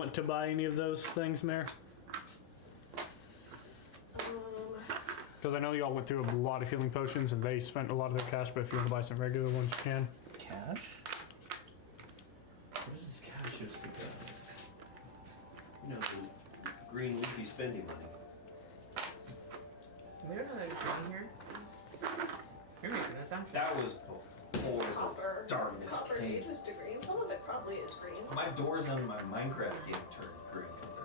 want to buy any of those things, Mayor? Because I know y'all went through a lot of healing potions and they spent a lot of their cash, but if you want to buy some regular ones, you can. Cash? What does this cash just speak of? You know, the green leafy spending money. We don't know there's green here. You're making an assumption. That was before It's copper. darkness Copper came. ages to green. Some of it probably is green. My doors on my Minecraft game turned green because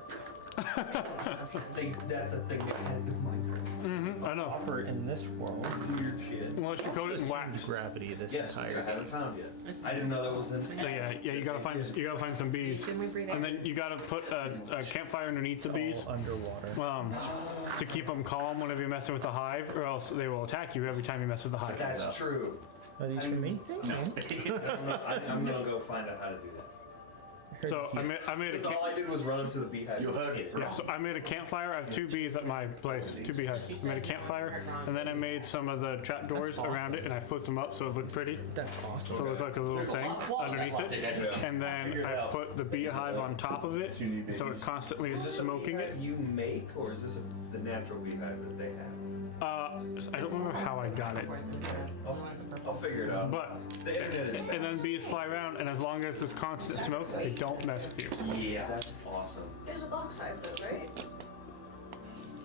they're that's a thing they had in Minecraft. I know. Copper in this world. Weird shit. Unless you coat it in wax. Gravity this Yes, which entire I haven't game. found yet. I didn't know that was a thing. Yeah, you gotta find some bees, Can we breathe and air? then you gotta put a campfire underneath the bees, All underwater. to keep them calm whenever you're messing with the hive, or else they will attack you every time you mess with the hive. That's true. Are these for me? Thank you. I'm gonna go find out how to do that. So I made a Because all I did was run up to the beehive. You heard it. yeah. So I made a campfire. I have 2 bees at my place, 2 beehives. I made a campfire, and then I made some of the trap doors around it, and I flipped them up so it looked pretty. That's awesome. So it looked like a little thing underneath it. And then I put the beehive on top of it, so it constantly is smoking it. You make, or is this the natural beehive that they have? I don't remember how I got it, I'll figure it out. but The internet is and then bees fly around, and as long as there's constant smoke, they don't mess with you. Yeah, that's awesome. There's a box hive though, right?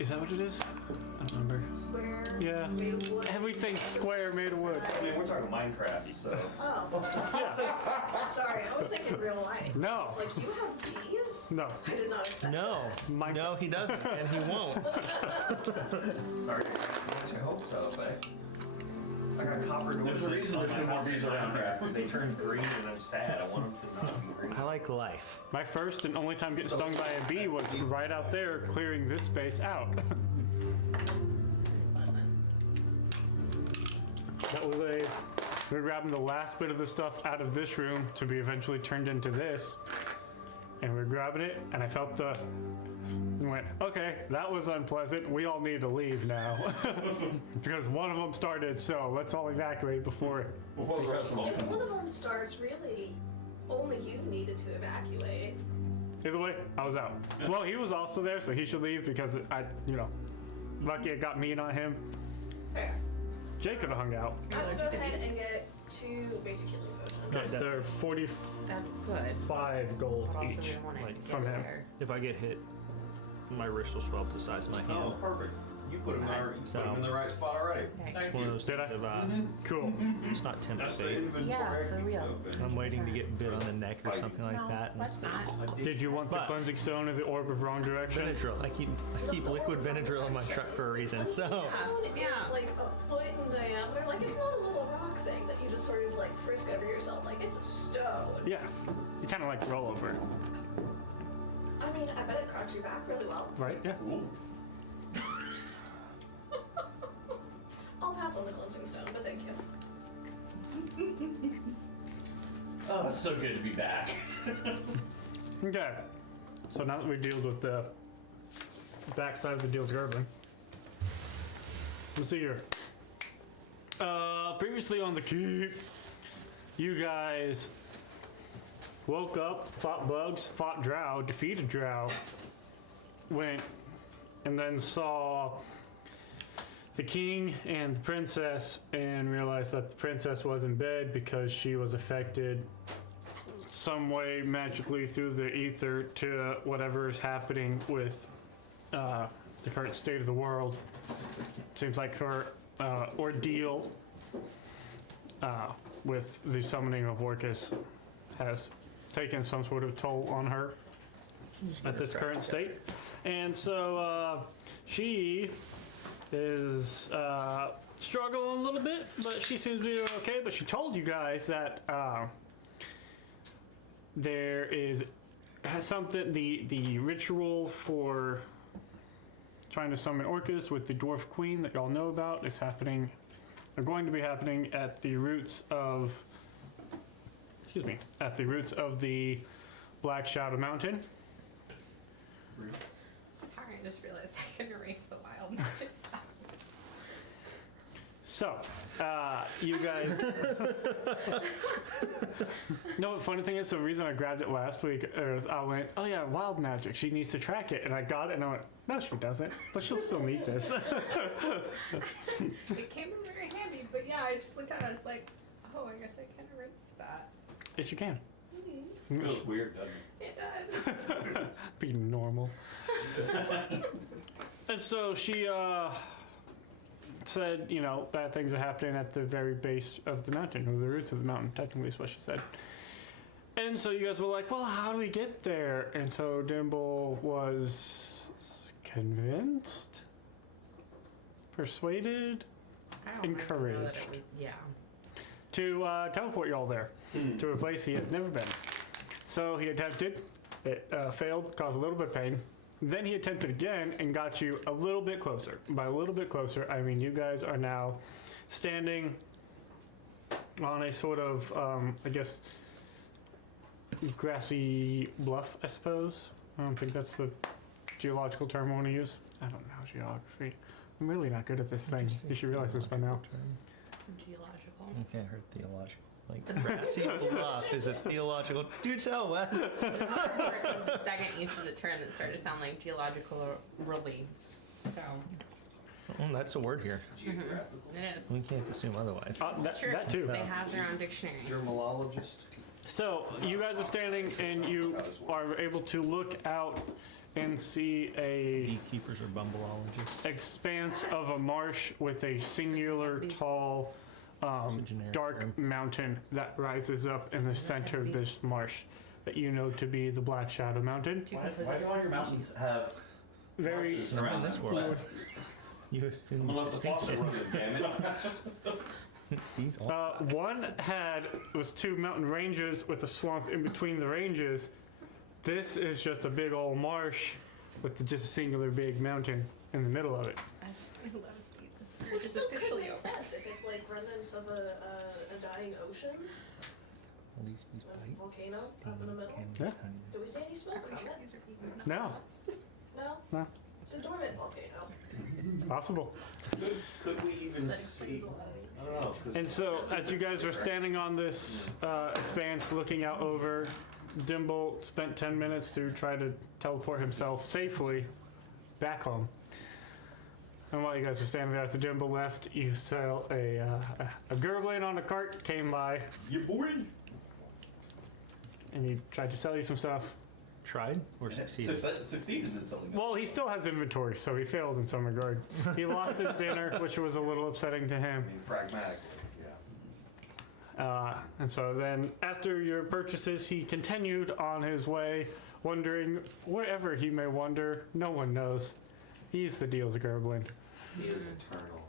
Is that what it is? I don't remember. Square. Yeah. Made of wood. Everything's square, made of wood. I mean, we're talking Minecraft, so. Oh, Yeah. sorry. I was thinking real life. No. It's like you have bees. No. I did not expect No, that. no, he doesn't, and he won't. Sorry, I hope so, but. I got copper doors. There's a reason on there's my no more house in bees around here. Minecraft. They turned green and I'm sad. I want them to not be green. I like life. My first and only time getting stung by a bee was right out there clearing this space out. That was we're grabbing the last bit of the stuff out of this room to be eventually turned into this. And we're grabbing it, and I felt and went, okay, that was unpleasant. We all need to leave now. Because one of them started, so let's all evacuate before Before the rest of If them. one of them starts, really, only you needed to evacuate. Either way, I was out. Well, he was also there, so he should leave because lucky it got me, not him. Fair. Jay could have hung out. I'm gonna go ahead and get 2 basic healing potions. They're 45 That's good. gold But also we each don't want to from him. If I get hit, my wrist will swell up to the size of my Oh, hand. perfect. You put them in the right spot already. Okay. Thank It's one of you. those Did things I? of, Cool. it's not temp That's the fate. inventory. Yeah, for keeps real. open. I'm waiting to get bit on the neck or something like No, that. let's not. Did you want the But- cleansing stone of the orb of wrong direction? Benadryl. I keep liquid Benadryl in my truck for a reason. So Stone is Yeah. like a foot in diameter. Like it's not a little rock thing that you just sort of like frisk over yourself. Like it's a stone. Yeah. You kind of like roll over, I mean, I bet it cracks your back really well. right? Yeah. I'll pass on the cleansing stone, but thank you. Oh, it's so good to be back. Okay. So now that we dealt with the backside of the deal's Gerblin, let's see here. Previously on the keep, you guys woke up, fought bugs, fought drow, defeated drow, went and then saw the king and the princess and realized that the princess was in bed because she was affected some way magically through the ether to whatever is happening with the current state of the world. Seems like her ordeal with the summoning of Orcus has taken some sort of toll on her at this current state. And so she is struggling a little bit, but she seems to be doing okay. But she told you guys that there is something, the ritual for trying to summon Orcus with the dwarf queen that y'all know about is happening, or going to be happening at the roots of, at the roots of the Black Shadow Mountain. Sorry, I just realized I could erase the wild magic stuff. So, you guys. No, the funny thing is, the reason I grabbed it last week, I went, oh yeah, wild magic. She needs to track it, and I got it, and I went, no, she doesn't, but she'll still need this. It came in very handy, but yeah, I just looked at it. I was like, oh, I guess I can rinse that. Yes, you can. It feels weird, doesn't it? It does. Be normal. And so she said, you know, bad things are happening at the very base of the mountain, or the roots of the mountain, technically is what she said. And so you guys were like, well, how do we get there? And so Dimble was convinced, persuaded, I don't remember that encouraged it was, yeah. to teleport you all there to a place he has never been. So he attempted, it failed, caused a little bit of pain. Then he attempted again and got you a little bit closer. By a little bit closer, I mean you guys are now standing on a sort of, I guess, grassy bluff, I suppose. I don't think that's the geological term I want to use. I don't know geography. I'm really not good at this thing. You should realize this by now. Geological. Okay, I heard theological. Like, grassy bluff is a theological. Do tell, Wes. It was the second use of the term that started to sound like geological really. So, That's a word here. Geographical. it is. We can't assume otherwise. It's true. That too. They have their own dictionary. Germalologist. So you guys are standing and you are able to look out and see a Beekeepers or bumbleologists. expanse of a marsh with a singular tall generic dark term. mountain that rises up in the center of this marsh that you know to be the Black Shadow Mountain. Why do all your mountains have Very marshes around this them? world. Wes? You assume I'm gonna let the faucet run it, damn it. He's all one was two mountain ranges with a swamp in between the ranges. This is just a big old marsh with just a singular big mountain in the middle of it. I love speed. This Which bridge is still could officially make over. sense if it's like remnants of a dying ocean, these a volcano up in the middle. Yeah. Do we see any smoke from it? These are people not No. lost. No? No. It's a dormant volcano. Possible. Could we even see? I don't know. 'Cause And so, as you guys were standing on this expanse looking out over, Dimble spent 10 minutes to try to teleport himself safely back home. And while you guys were standing there after Dimble left, you saw a Gerblin on a cart came by, Yeah, boy. and he tried to sell you some stuff. tried or succeeded. Succeeded in something. Well, he still has inventory, so he failed in some regard. He lost his dinner, which was a little upsetting to him. I mean, pragmatically, yeah. And so then, after your purchases, he continued on his way, wondering wherever he may wander. No one knows. He's the deal's Gerblin. He is eternal.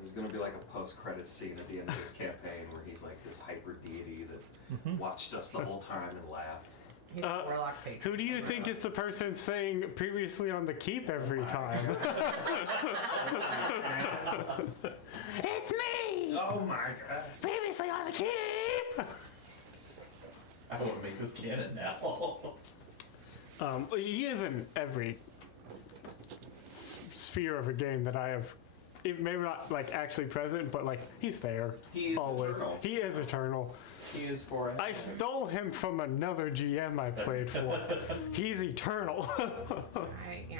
There's going to be like a post-credit scene at the end of this campaign where he's like this hyper deity that watched us the whole time and laughed. He's a warlock patron. Who do you think is the person saying previously on the keep every time? It's me! Oh my god! Previously on the keep! I want to make this canon now. He is in every sphere of a game that I have, maybe not like actually present, but like he's there. He is always. eternal. He is eternal. He is for I stole him from another GM I played for. He's eternal. Yeah.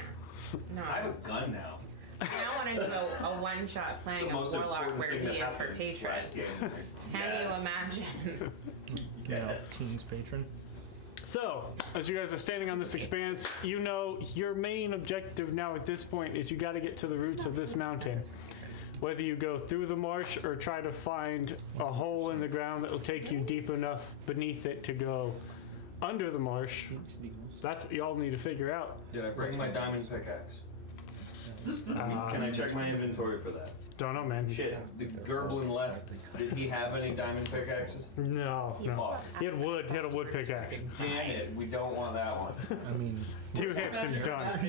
No. I have a gun now. I want to do a one-shot playing a most warlock important where thing he that is for happened patron. last game. Can Yes. you imagine? You know, King's patron. So, as you guys are standing on this expanse, you know your main objective now at this point is you got to get to the roots of this mountain. Whether you go through the marsh or try to find a hole in the ground that will take you deep enough beneath it to go under the marsh, that's what y'all need to figure out. Did I bring my diamond pickaxe? Can I check my inventory for that? Don't know, man. Shit, the Gerblin left. Did he have any diamond pickaxes? No, no. Oh, He had wood. He had a wood pickaxe. damn it, we don't want that one. I mean, 2 hits and done.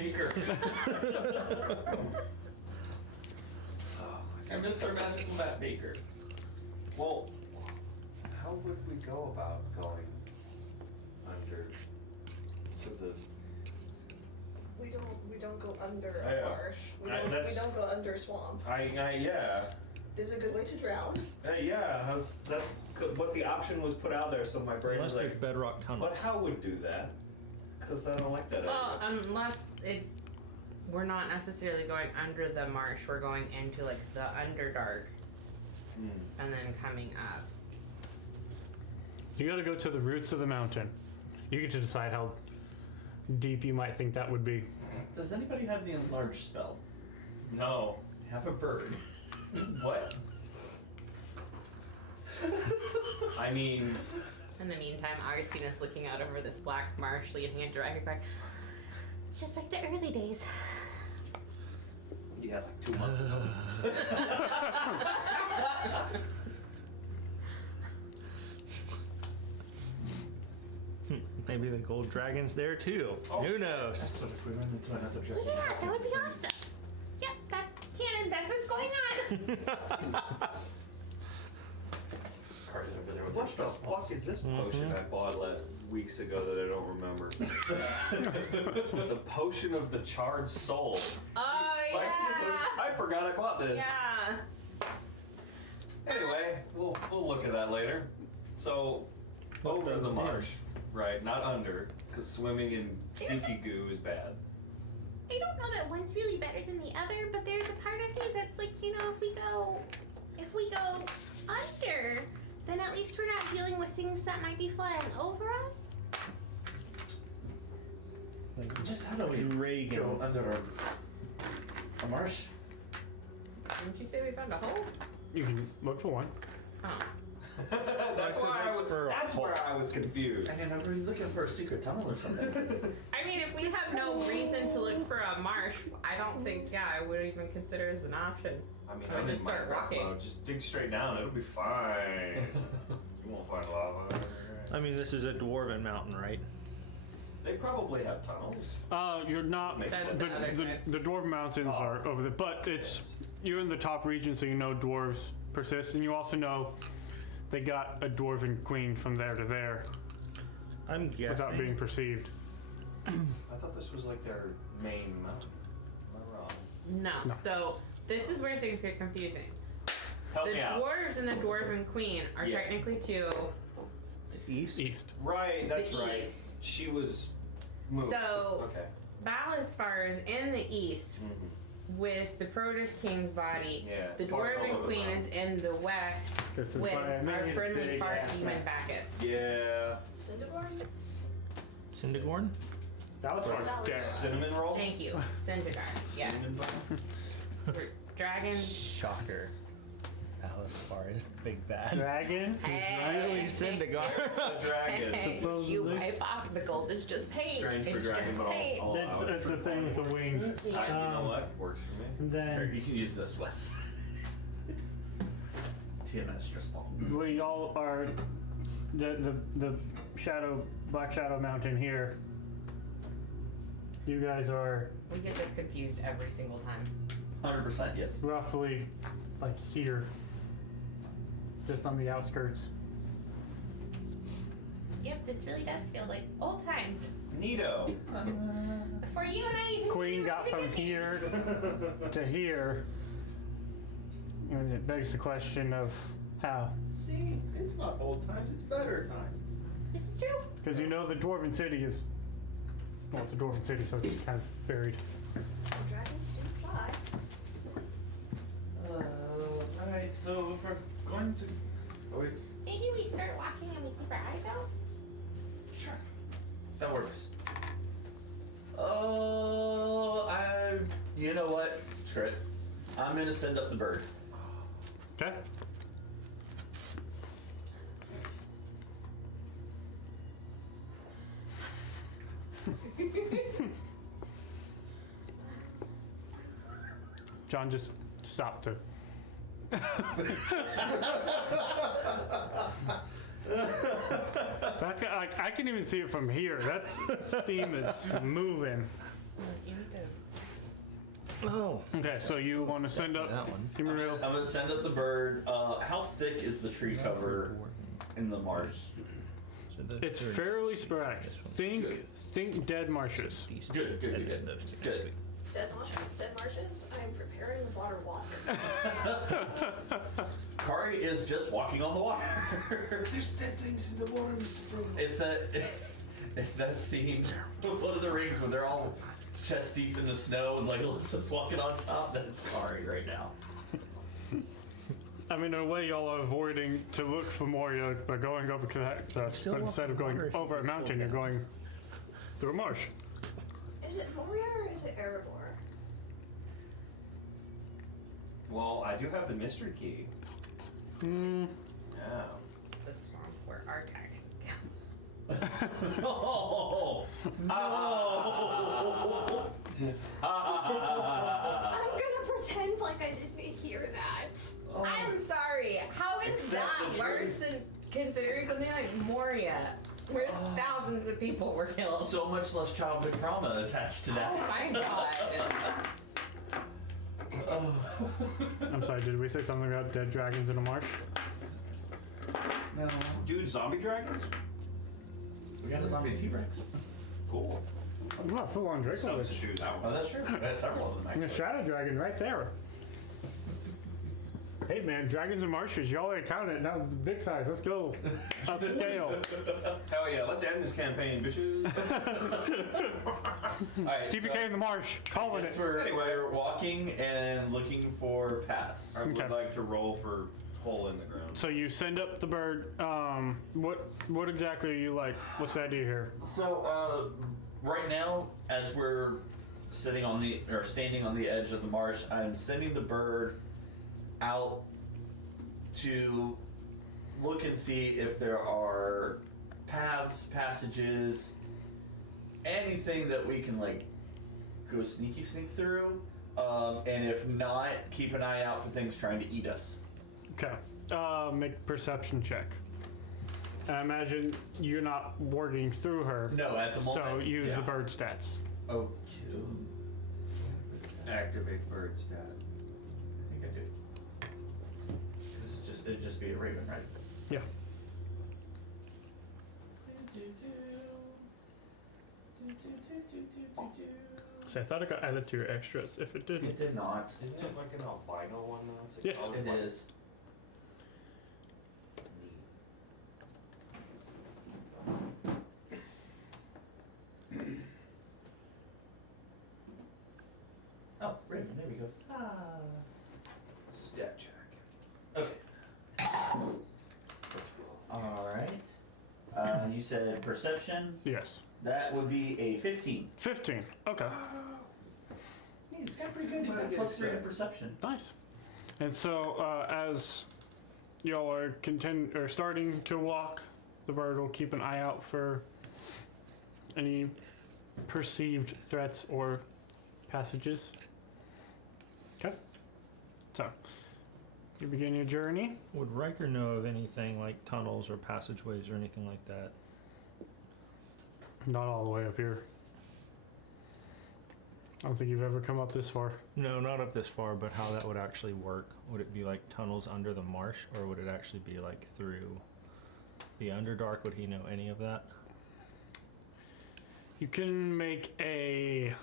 I miss our magical Matt Baker. Well, how would we go about going under to the? We don't go under I a know. marsh. We That's- don't go under a swamp. Yeah. This is a good way to drown. Yeah, that's what the option was put out there, so my brain Unless was there's like, bedrock tunnels. but how would do that? Because I don't like that Well, idea. unless we're not necessarily going under the marsh, we're going into like the Underdark and then coming up. You gotta go to the roots of the mountain. You get to decide how deep you might think that would be. Does anybody have the enlarge spell? No. Have a bird. What? I mean, In the meantime, Augustina's looking out over this black marsh, leading a dragon going, it's just like the early days. yeah, like 2 months ago. Maybe the gold dragon's there too. Oh, Who shit. knows? So if we run into another dragon. Yeah, that would be awesome. Yep, that canon, that's what's going on. Cards over there with What their the stress balls. fuck is this potion I bought weeks ago that I don't remember? The potion of the charred soul. Oh, Like, yeah. I forgot I bought this. Yeah. Anyway, we'll look at that later. So, over does the it marsh, right? Not under, because swimming in stinky goo is bad. I don't know that one's really better than the other, but there's a part of me that's like, you know, if we go under, then at least we're not dealing with things that might be flying over us. Just how do we Dragons. go under a marsh? Didn't you say we found a hole? You can look for one. Oh. That's where I was confused. I mean, I'm really looking for a secret tunnel or something. I mean, if we have no reason to look for a marsh, I don't think, I would even consider it as an option. I mean, Or I'm just in start Minecraft walking. mode. Just dig straight down. It'll be fine. You won't find lava. I mean, this is a dwarven mountain, right? They probably have tunnels. You're not. Makes That's sense. the other side. The dwarf mountains are over there, but it's you're in the top region, so you know dwarves persist, and you also know they got a dwarven queen from there to there I'm without being guessing. perceived. I thought this was like their main mountain. Am I wrong? No. No. So this is where things get confusing. Help The me out. dwarves and the dwarven queen are Yeah. technically to East? East. Right, that's the right. east. She was moved. So Okay. Balisfar is in the east with the Protoss King's body. Yeah, The far dwarven over the queen mountain. is in the west This is with why I made our it friendly big fart ass demon map. Bacchus. Yeah. Cinderborn? Syndagorn? That was Right. there. Cinnamon roll? Thank you. Syndergaard. Yes. Dragons. Shocker. Alice Bar is the big bad. Dragon. Hey. Syndagard. The dragon. Hey, you Supposedly. wipe off the gold is just paint. Strange for it's dragon, just but paint. I'll That's allow it. that's the thing with the wings. You know Um, what? Works for me. And Here, then you can use this, Wes. TMS stress ball. we all are the Black Shadow Mountain here. You guys are We get this confused every single time. 100% yes. roughly like here, just on the outskirts. Yep, this really does feel like old times. Neato. Before you and I even Queen knew got from anything. here to here, and it begs the question of how. See, it's not old times, it's better times. This is true. Because you know the Dwarven City is, well, it's a Dwarven City, so it's kind of buried. Dragons do fly. Alright, so if we're going to. Oh, wait. Maybe we start walking and we keep our eyes out. Sure. That works. Oh, you know what? Screw it. I'm gonna send up the bird. Okay. John just stopped to. That's like I can even see it from here. That steam is moving. You need to. Oh. Okay, so you want to send up That one. Immanuel? I'm gonna send up the bird. How thick is the tree cover in the marsh? So It's they're fairly sporadic. This one. Think dead marshes. decent. Good, good, And good, then those two good. next week. Dead marshes. I am preparing water. Kari is just walking on the water. There's dead things in the water, Mr. Frodo. It's that scene of Lord of the Rings when they're all chest deep in the snow and Legolas is walking on top. That's Kari right now. I mean, in a way, y'all are avoiding to look for Moria by going over to that. Still But instead of going water if over you a mountain, you're pull down. going through a marsh. Is it Moria or is it Erebor? Well, I do have the mystery key. Hmm. Yeah. The swamp where our taxes go. No! No! I'm gonna pretend like I didn't hear that. I'm sorry. How is Accept that the truth. worse than considering something like Moria, where thousands of people were killed? So much less childhood trauma attached to Oh that. my god. I'm sorry, did we say something about dead dragons in a marsh? No. Dude, zombie dragons? We got a zombie T-Rex. Cool. I'm not full on Draco. Substitute that Oh, one. that's true. There's several of them And the actually. shadow dragon right there. Hey man, dragons and marshes, y'all ain't counting it. Now it's big size. Let's go. Upscale. Hell yeah, let's end this campaign, bitches. Alright, TPK in the marsh. Calling it. We're walking and looking for paths. I would Okay. like to roll for hole in the ground. So you send up the bird. What exactly are you like? What's the idea here? So, right now, as we're standing on the edge of the marsh, I'm sending the bird out to look and see if there are paths, passages, anything that we can like go sneak through. And if not, keep an eye out for things trying to eat us. Okay. Make perception check. I imagine you're not working through her. No, at the So moment. use yeah. the bird stats. Oh, Activate bird stat. I think I do. 'Cause it'd just be a raven, right? Yeah. So I thought it got added to your extras. If it didn't, It did not. Isn't it like an albino one now? It's a Yes. colored It one? is. Oh, raven, there we go. Stat check. Okay. Alright. You said perception. yes. That would be a 15. 15. Okay. Hey, it's got pretty good. He's Might got get a plus 3 to set. perception. Nice. And so as y'all are starting to walk, the bird will keep an eye out for any perceived threats or passages. Okay. So you begin your journey. Would Riker know of anything like tunnels or passageways or anything like that? Not all the way up here. I don't think you've ever come up this far. No, not up this far, but how that would actually work. Would it be like tunnels under the marsh, or would it actually be like through the Underdark? Would he know any of that? You can make a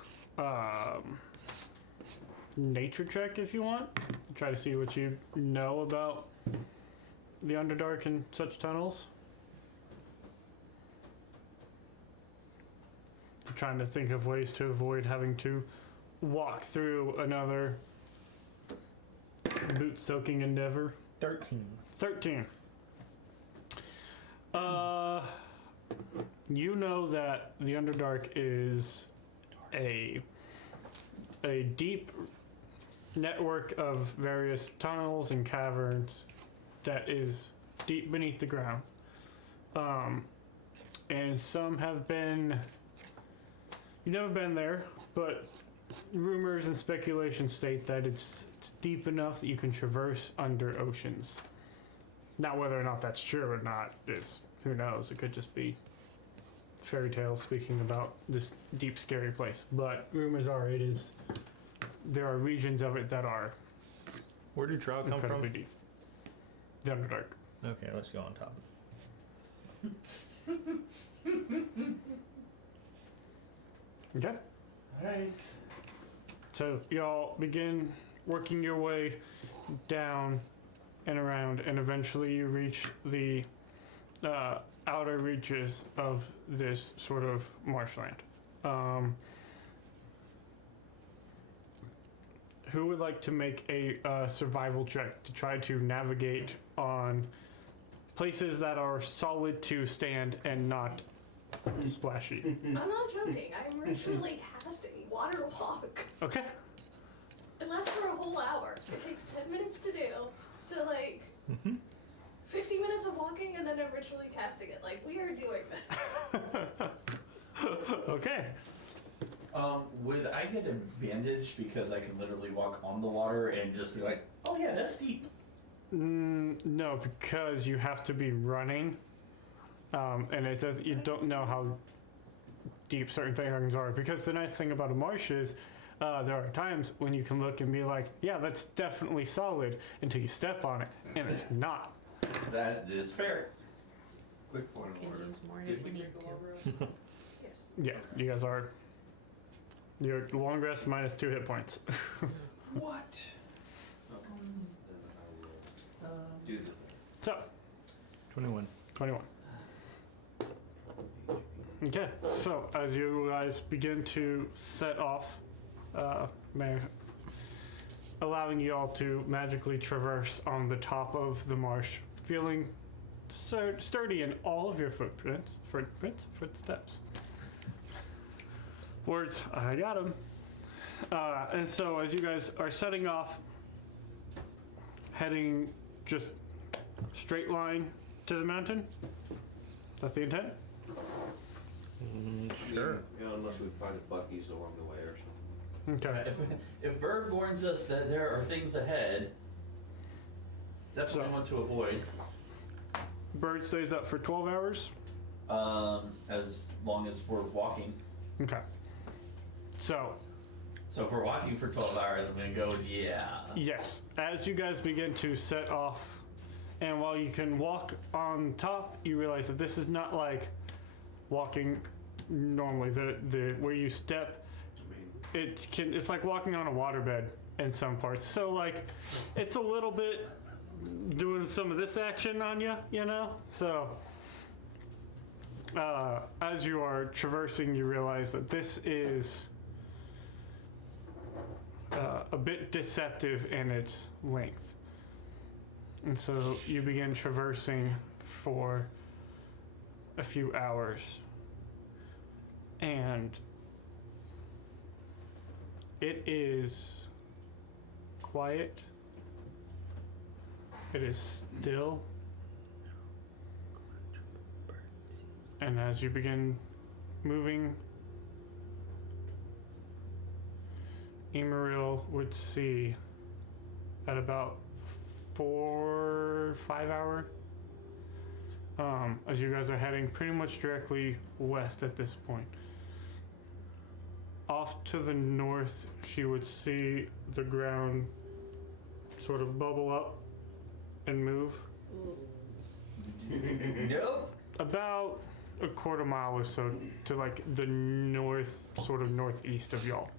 nature check if you want. Try to see what you know about the Underdark and such tunnels. I'm trying to think of ways to avoid having to walk through another boot-soaking endeavor. 13. 13. You know that the Underdark is a deep network of various tunnels and caverns that is deep beneath the ground. And some have been... You've never been there, but rumors and speculation state that it's deep enough that you can traverse under oceans. Now, whether or not that's true or not is, who knows? It could just be fairy tales speaking about this deep, scary place. But rumors are there are regions of it that are Where did Trout come incredibly from? deep. The Underdark. Okay, let's go on top. right. So y'all begin working your way down and around, and eventually you reach the outer reaches of this sort of marshland. Who would like to make a survival check to try to navigate on places that are solid to stand and not splashy? I'm not joking. I'm ritually casting water walk. Okay. It lasts for a whole hour. It takes 10 minutes to do. So, like, 50 minutes of walking and then I'm ritually casting it. Like, we are doing this. Okay. Would I get advantage because I can literally walk on the water and just be like, oh yeah, that's deep? No, because you have to be running, and it does. You don't know how deep certain things are. Because the nice thing about a marsh is, there are times when you can look and be like, "Yeah, that's definitely solid," until you step on it, and it's not. That is fair. Quick point Can of order. use more Did if we you take need a long to. rest? Yes. Yeah, you guys are. Your long rest minus 2 hit points. What? Okay. Then I will do the thing. So, 21. 21. Okay, so as you guys begin to set off, allowing you all to magically traverse on the top of the marsh, feeling sturdy in all of your footsteps. Words, I got them. And so as you guys are setting off, heading just straight line to the mountain, is that the intent? Sure. Yeah, unless we find Bucky's along the way or something. Okay. If Bird warns us that there are things ahead, definitely So- want to avoid. Bird stays up for 12 hours. As long as we're walking. Okay. So, So if we're walking for 12 hours, I'm gonna go, yeah. yes, as you guys begin to set off, and while you can walk on top, you realize that this is not like walking normally. The where you step, I mean, it's like walking on a waterbed in some parts. So like, it's a little bit doing some of this action on you, you know. So as you are traversing, you realize that this is a bit deceptive in its length. And so you begin traversing for a few hours. And it is quiet. It is still. And as you begin moving, Emeril would see at about 4-5 hour, as you guys are heading pretty much directly west at this point. Off to the north, she would see the ground sort of bubble up and move. Nope. About a quarter mile or so to like the north, sort of northeast of y'all.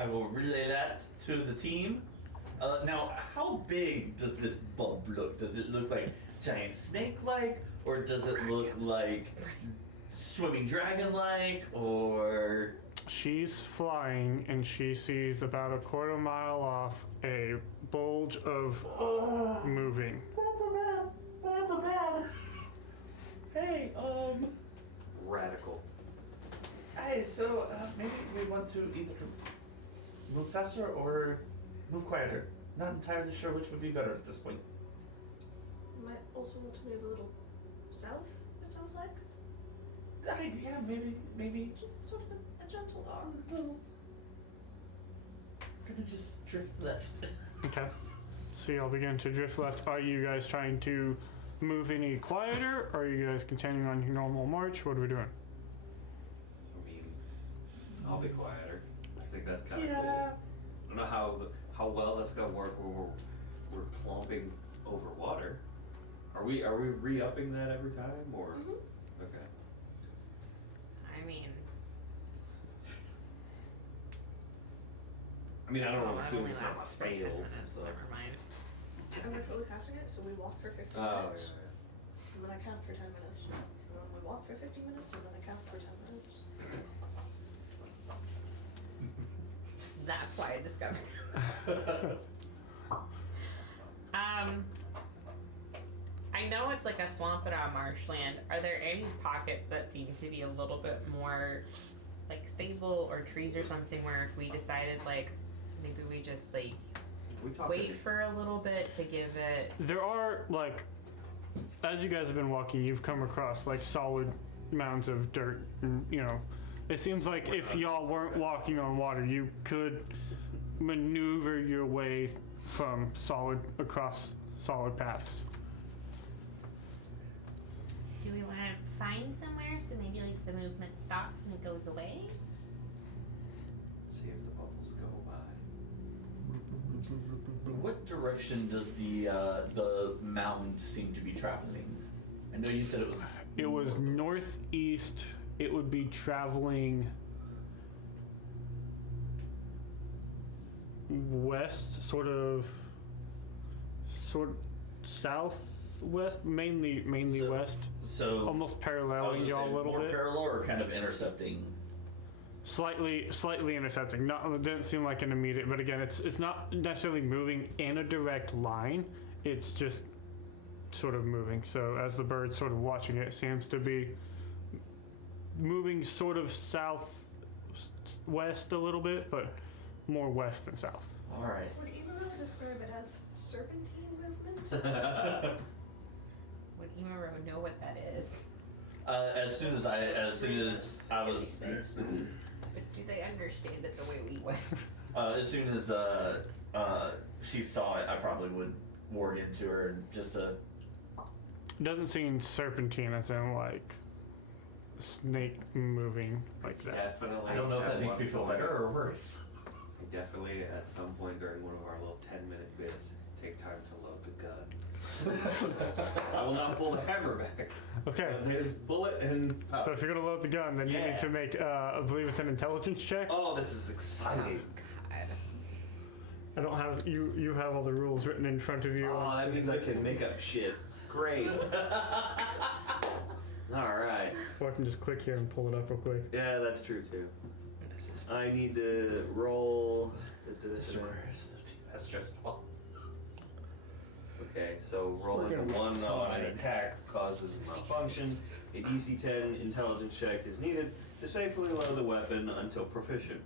I will relay that to the team. Now, how big does this bulb look? Does it look like giant snake-like, or does it look like swimming dragon-like, or? She's flying and she sees about a quarter mile off a bulge of moving. That's a bad. Hey, radical. Hey, so maybe we want to either move faster or move quieter. Not entirely sure which would be better at this point. Might also want to move a little south, it sounds like. Yeah, maybe. Just sort of a gentle arc. Gonna just drift left. Okay. So y'all begin to drift left. Are you guys trying to move any quieter? Or are you guys continuing on your normal march? What are we doing? I mean, I'll be quieter. I think that's kind of Yeah. cool. I don't know how well that's gonna work when we're clomping over water. Are we re-upping that every time or? Okay. I mean, I mean, I don't want to That assume only it's not lasts for 10 fails. minutes, So. Never mind. And we're fully casting it, so we walk for 50 Oh, minutes. yeah, And then I cast for 10 minutes. And then we walk for 50 minutes, and then I cast for 10 minutes. That's why I discovered. I know it's like a swamp and a marshland. Are there any pockets that seem to be a little bit more like stable, or trees or something where if we decided like maybe we just like We talked wait for a little bit to give it. There are, like, as you guys have been walking, you've come across, like, solid mounds of dirt. And, you know, it seems like if y'all weren't walking on water, you could maneuver your way from across solid paths. Do we want to find somewhere so maybe like the movement stops and it goes away? See if the bubbles go by. What direction does the mound seem to be traveling? I know you said it was. It was northeast. It would be traveling west, sort of southwest, mainly So- west, So almost I was paralleling gonna y'all say a little more bit. parallel or kind of intercepting. Slightly intercepting. Not, it didn't seem like an immediate, but again, it's not necessarily moving in a direct line. It's just sort of moving. So as the bird's sort of watching it, it seems to be moving sort of southwest a little bit, but more west than south. All right. Would you really describe it as serpentine movement? Would Imaro know what that is? As soon as I was, Saves. But do they understand it the way we would? as soon as she saw it, I probably would ward into her and just It doesn't seem serpentine as in like snake moving like that. Definitely. I don't know if at that makes one me feel point- better or worse. Definitely at some point during one of our little 10-minute bits, take time to load the gun. I will not pull the hammer back. Okay. There's bullet and powder. So if you're gonna load the gun, then you Yeah. need to make, I believe it's an intelligence check. Oh, this is exciting. God. I don't have you have all the rules written in front of you. Oh, that means I can make up shit. Great. All right. Or I can just click here and pull it up real quick. Yeah, that's true too. I need to roll. That's stressful. Okay, so rolling a 1 on an attack causes a malfunction. A DC 10 intelligence check is needed to safely load the weapon until proficient.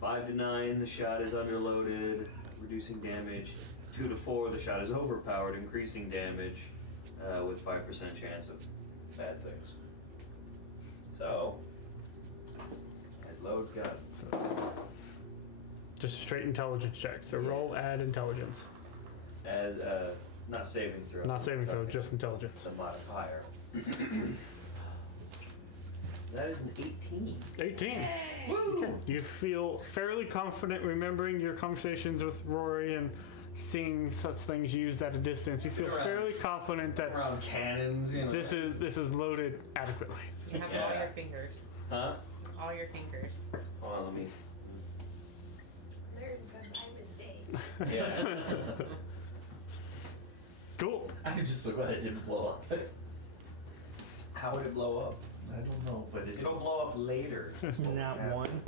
5 to 9, the shot is underloaded, reducing damage. 2 to 4, the shot is overpowered, increasing damage with 5% chance of bad things. So, I load gun. Just a straight intelligence check. So roll, add intelligence. As not saving throw. Not saving throw, Okay. just intelligence. It's a modifier. That is an 18. 18. Okay. You feel fairly confident remembering your conversations with Rory and seeing such things used at a distance. You feel Around- fairly confident that Around cannons, you know. this is loaded adequately. You have all Yeah. your fingers. Huh? All your fingers. Hold on, let me. Learn from my mistakes. Yeah. Cool. I'm just so glad it didn't blow up. How would it blow up? I don't know, but It'll blow up later. Nat Yeah. 1.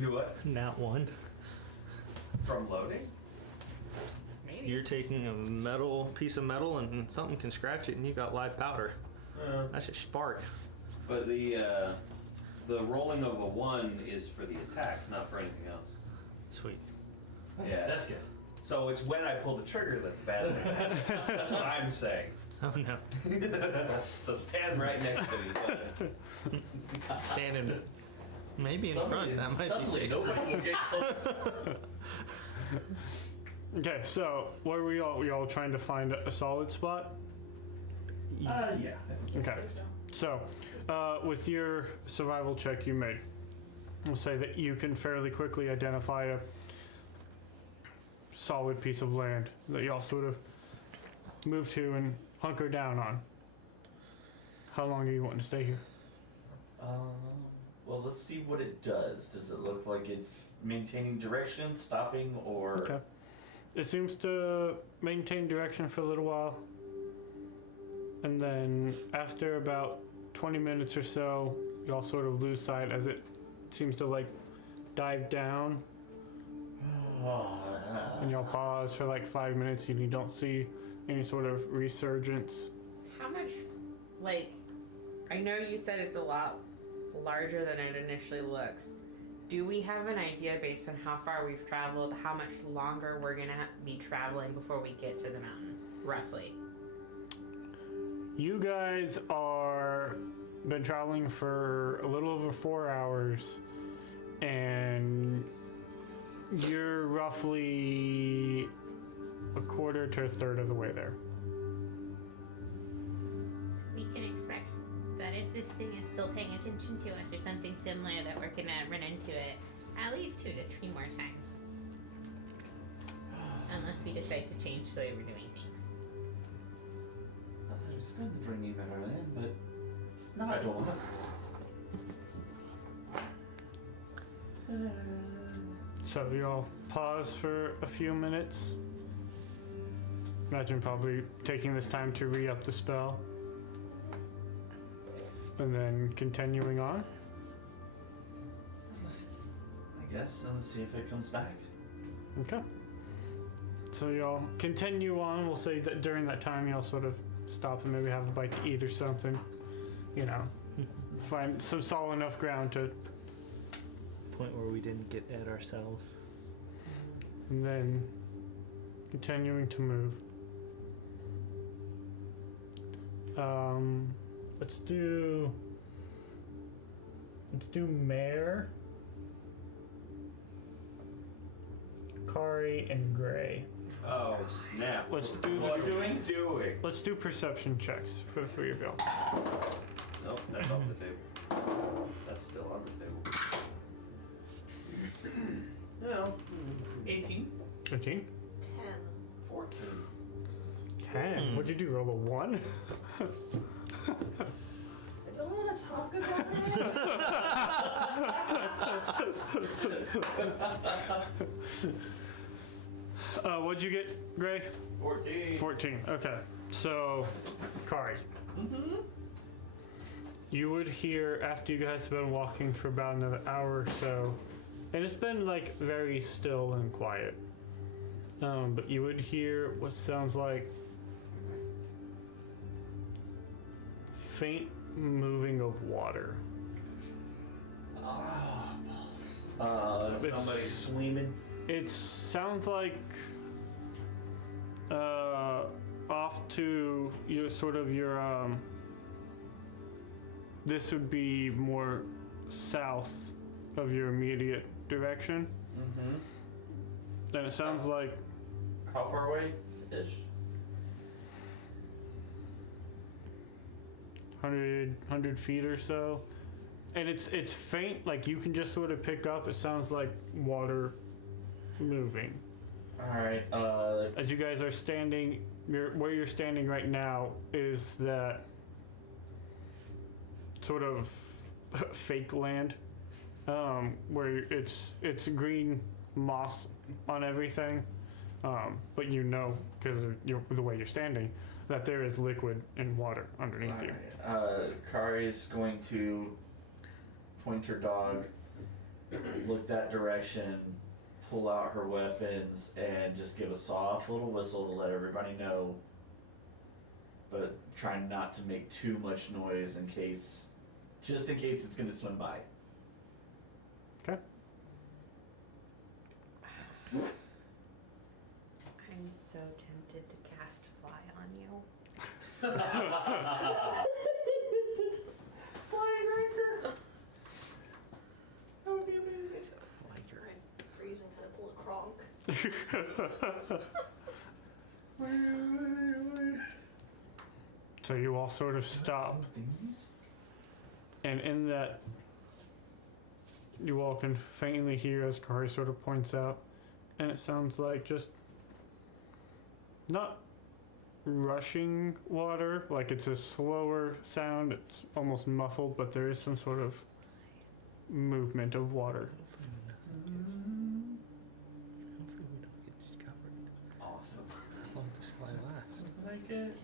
Do what? Nat 1. From loading? Maybe. You're taking a piece of metal and something can scratch it and you got live powder. That's a spark. But the rolling of a 1 is for the attack, not for anything else. Sweet. Yeah. That's good. So it's when I pull the trigger that the bad thing happens. That's what I'm saying. Oh no. So stand right next to me. Standing maybe in front. That might be Suddenly, safe. nobody will get close. Okay, so where were y'all? We all trying to find a solid spot? Yeah. Okay. I think so. So, with your survival check you made, we'll say that you can fairly quickly identify a solid piece of land that y'all sort of move to and hunker down on. How long are you wanting to stay here? Well, let's see what it does. Does it look like it's maintaining direction, stopping, or... Okay. It seems to maintain direction for a little while. And then after about 20 minutes or so, you all sort of lose sight as it seems to like dive down. And y'all pause for like 5 minutes and you don't see any sort of resurgence. How much, like, I know you said it's a lot larger than it initially looks. Do we have an idea based on how far we've traveled, how much longer we're gonna be traveling before we get to the mountain, roughly? You guys are been traveling for a little over 4 hours, and you're roughly a quarter to a third of the way there. So we can expect that if this thing is still paying attention to us or something similar, that we're gonna run into it at least 2 to 3 more times. Unless we decide to change the way we're doing things. I was going to bring you better in, but no, I don't. So you all pause for a few minutes. Imagine probably taking this time to re-up the spell. And then continuing on. I guess, and see if it comes back. Okay. So y'all continue on. We'll say that during that time y'all sort of stop and maybe have a bite to eat or something. You know, find some solid enough ground to... Point where we didn't get Ed ourselves. And then continuing to move. Let's do Mare, Kari, and Gray. Oh, snap. Let's do What are we doing? Let's do perception checks for the three of y'all. Nope, that's off the table. That's still on the table. No. 18. 15? 10. 14. 10. What'd you do? Roll a 1? I don't want to talk about it. What'd you get, Gray? 14. 14. Okay. So, Kari. Mm-hmm. You would hear, after you guys have been walking for about another hour or so, and it's been like very still and quiet, but you would hear what sounds like faint moving of water. Somebody swimming. It sounds like off to your sort of your this would be more south of your immediate direction. Mm-hmm. And it sounds like How far away? Ish. 100 feet or so. And it's faint, like you can just sort of pick up. It sounds like water moving. Alright, As you guys are standing, where you're standing right now is that sort of fake land, where it's green moss on everything, but you know, because of the way you're standing, that there is liquid and water underneath you. Kari's going to point her dog, look that direction, pull out her weapons, and just give a soft little whistle to let everybody know, but try not to make too much noise just in case it's going to swim by. Okay. I'm so tempted to cast fly on you. Flying Ranker! That would be amazing. Freeze and kind of pull a Kronk. So you all sort of stop, and in that, you all can faintly hear as Kari sort of points out, and it sounds like just not rushing water, like it's a slower sound, it's almost muffled, but there is some sort of movement of water. Hopefully we don't get discovered. Awesome. How long does fly last? Like it.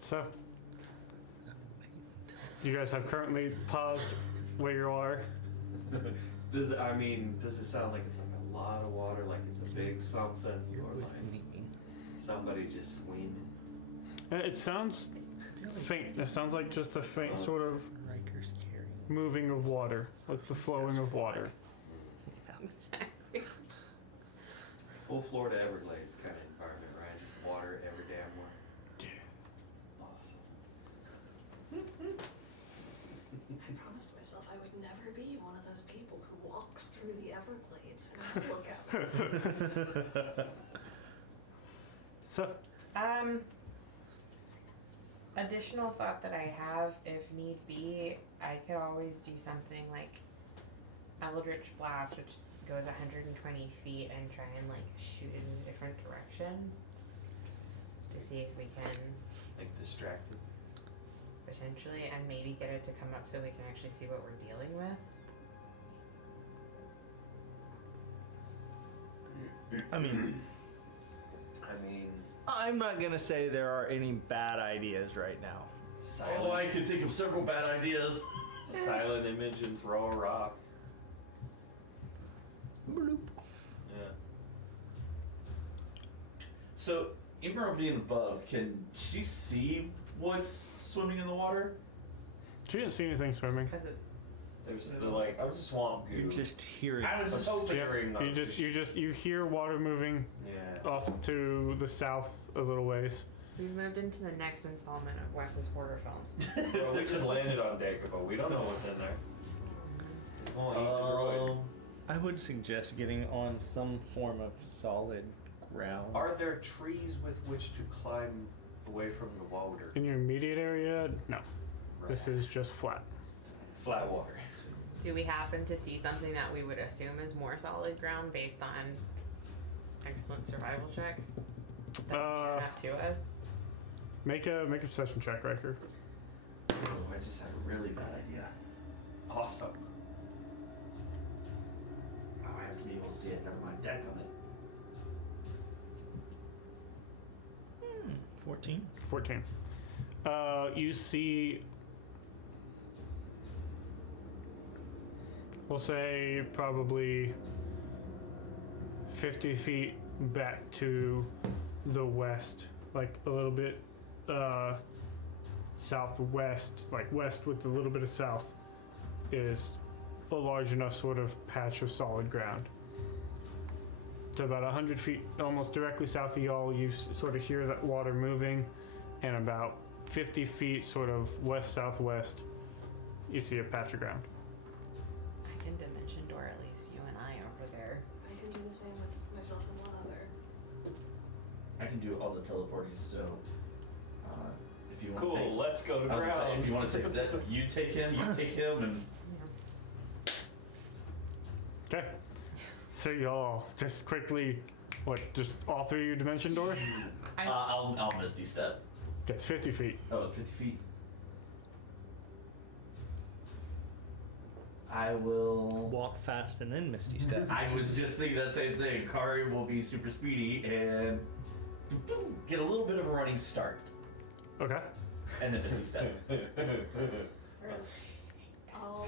So, you guys have currently paused where you are. Does it sound like it's like a lot of water, like it's a big something, or like somebody just swinging? It sounds faint. It sounds like just a faint sort of Riker's carrying. moving of water, like the flowing of water. Exactly. Full Florida Everglades kind of environment, right? Just water every damn where. Awesome. I promised myself I would never be one of those people who walks through the Everglades and I look out. So, Additional thought that I have, if need be, I could always do something like Eldritch Blast, which goes 120 feet, and try and like shoot in a different direction to see if we can Like distracted. potentially, and maybe get it to come up so we can actually see what we're dealing with. I mean, I'm not gonna say there are any bad ideas right now. Silent, Oh, I could think of several bad ideas. silent image and throw a rock. Bloop. Yeah. So, Emerald being above, can she see what's swimming in the water? she didn't see anything swimming. Because it, There's the like swamp goo. You're just hearing. I was just hoping. Yeah, you hear water moving Yeah. off to the south a little ways. we've moved into the next installment of Wes's horror films. Well, we just landed on Dagobah. We don't know what's in there. Oh, eat the droid. I would suggest getting on some form of solid ground. Are there trees with which to climb away from the water? In your immediate area, no. This is just flat. Flat water. Do we happen to see something that we would assume is more solid ground based on excellent survival check? That's near enough to us. Make a perception check, Riker. Oh, I just had a really bad idea. Awesome. Oh, I have to be able to see it. Never mind. Deck on it. 14. 14. You see, we'll say probably 50 feet back to the west, like a little bit southwest, like west with a little bit of south, is a large enough sort of patch of solid ground. To about 100 feet, almost directly south of y'all, you sort of hear that water moving, and about 50 feet sort of west-southwest, you see a patch of ground. I can dimension door at least you and I over there. I can do the same with myself and one other. I can do all the teleporting, so if you want to Cool. take, Let's go to I was gonna say, ground. if you want to take that, you take him, and Okay. So y'all just quickly, just all three of you dimension door? I'll Misty step. That's 50 feet. Oh, 50 feet. I will. Walk fast and then Misty Step. I was just thinking that same thing. Kari will be super speedy and get a little bit of a running start, Okay. and then Misty step. Whereas I'll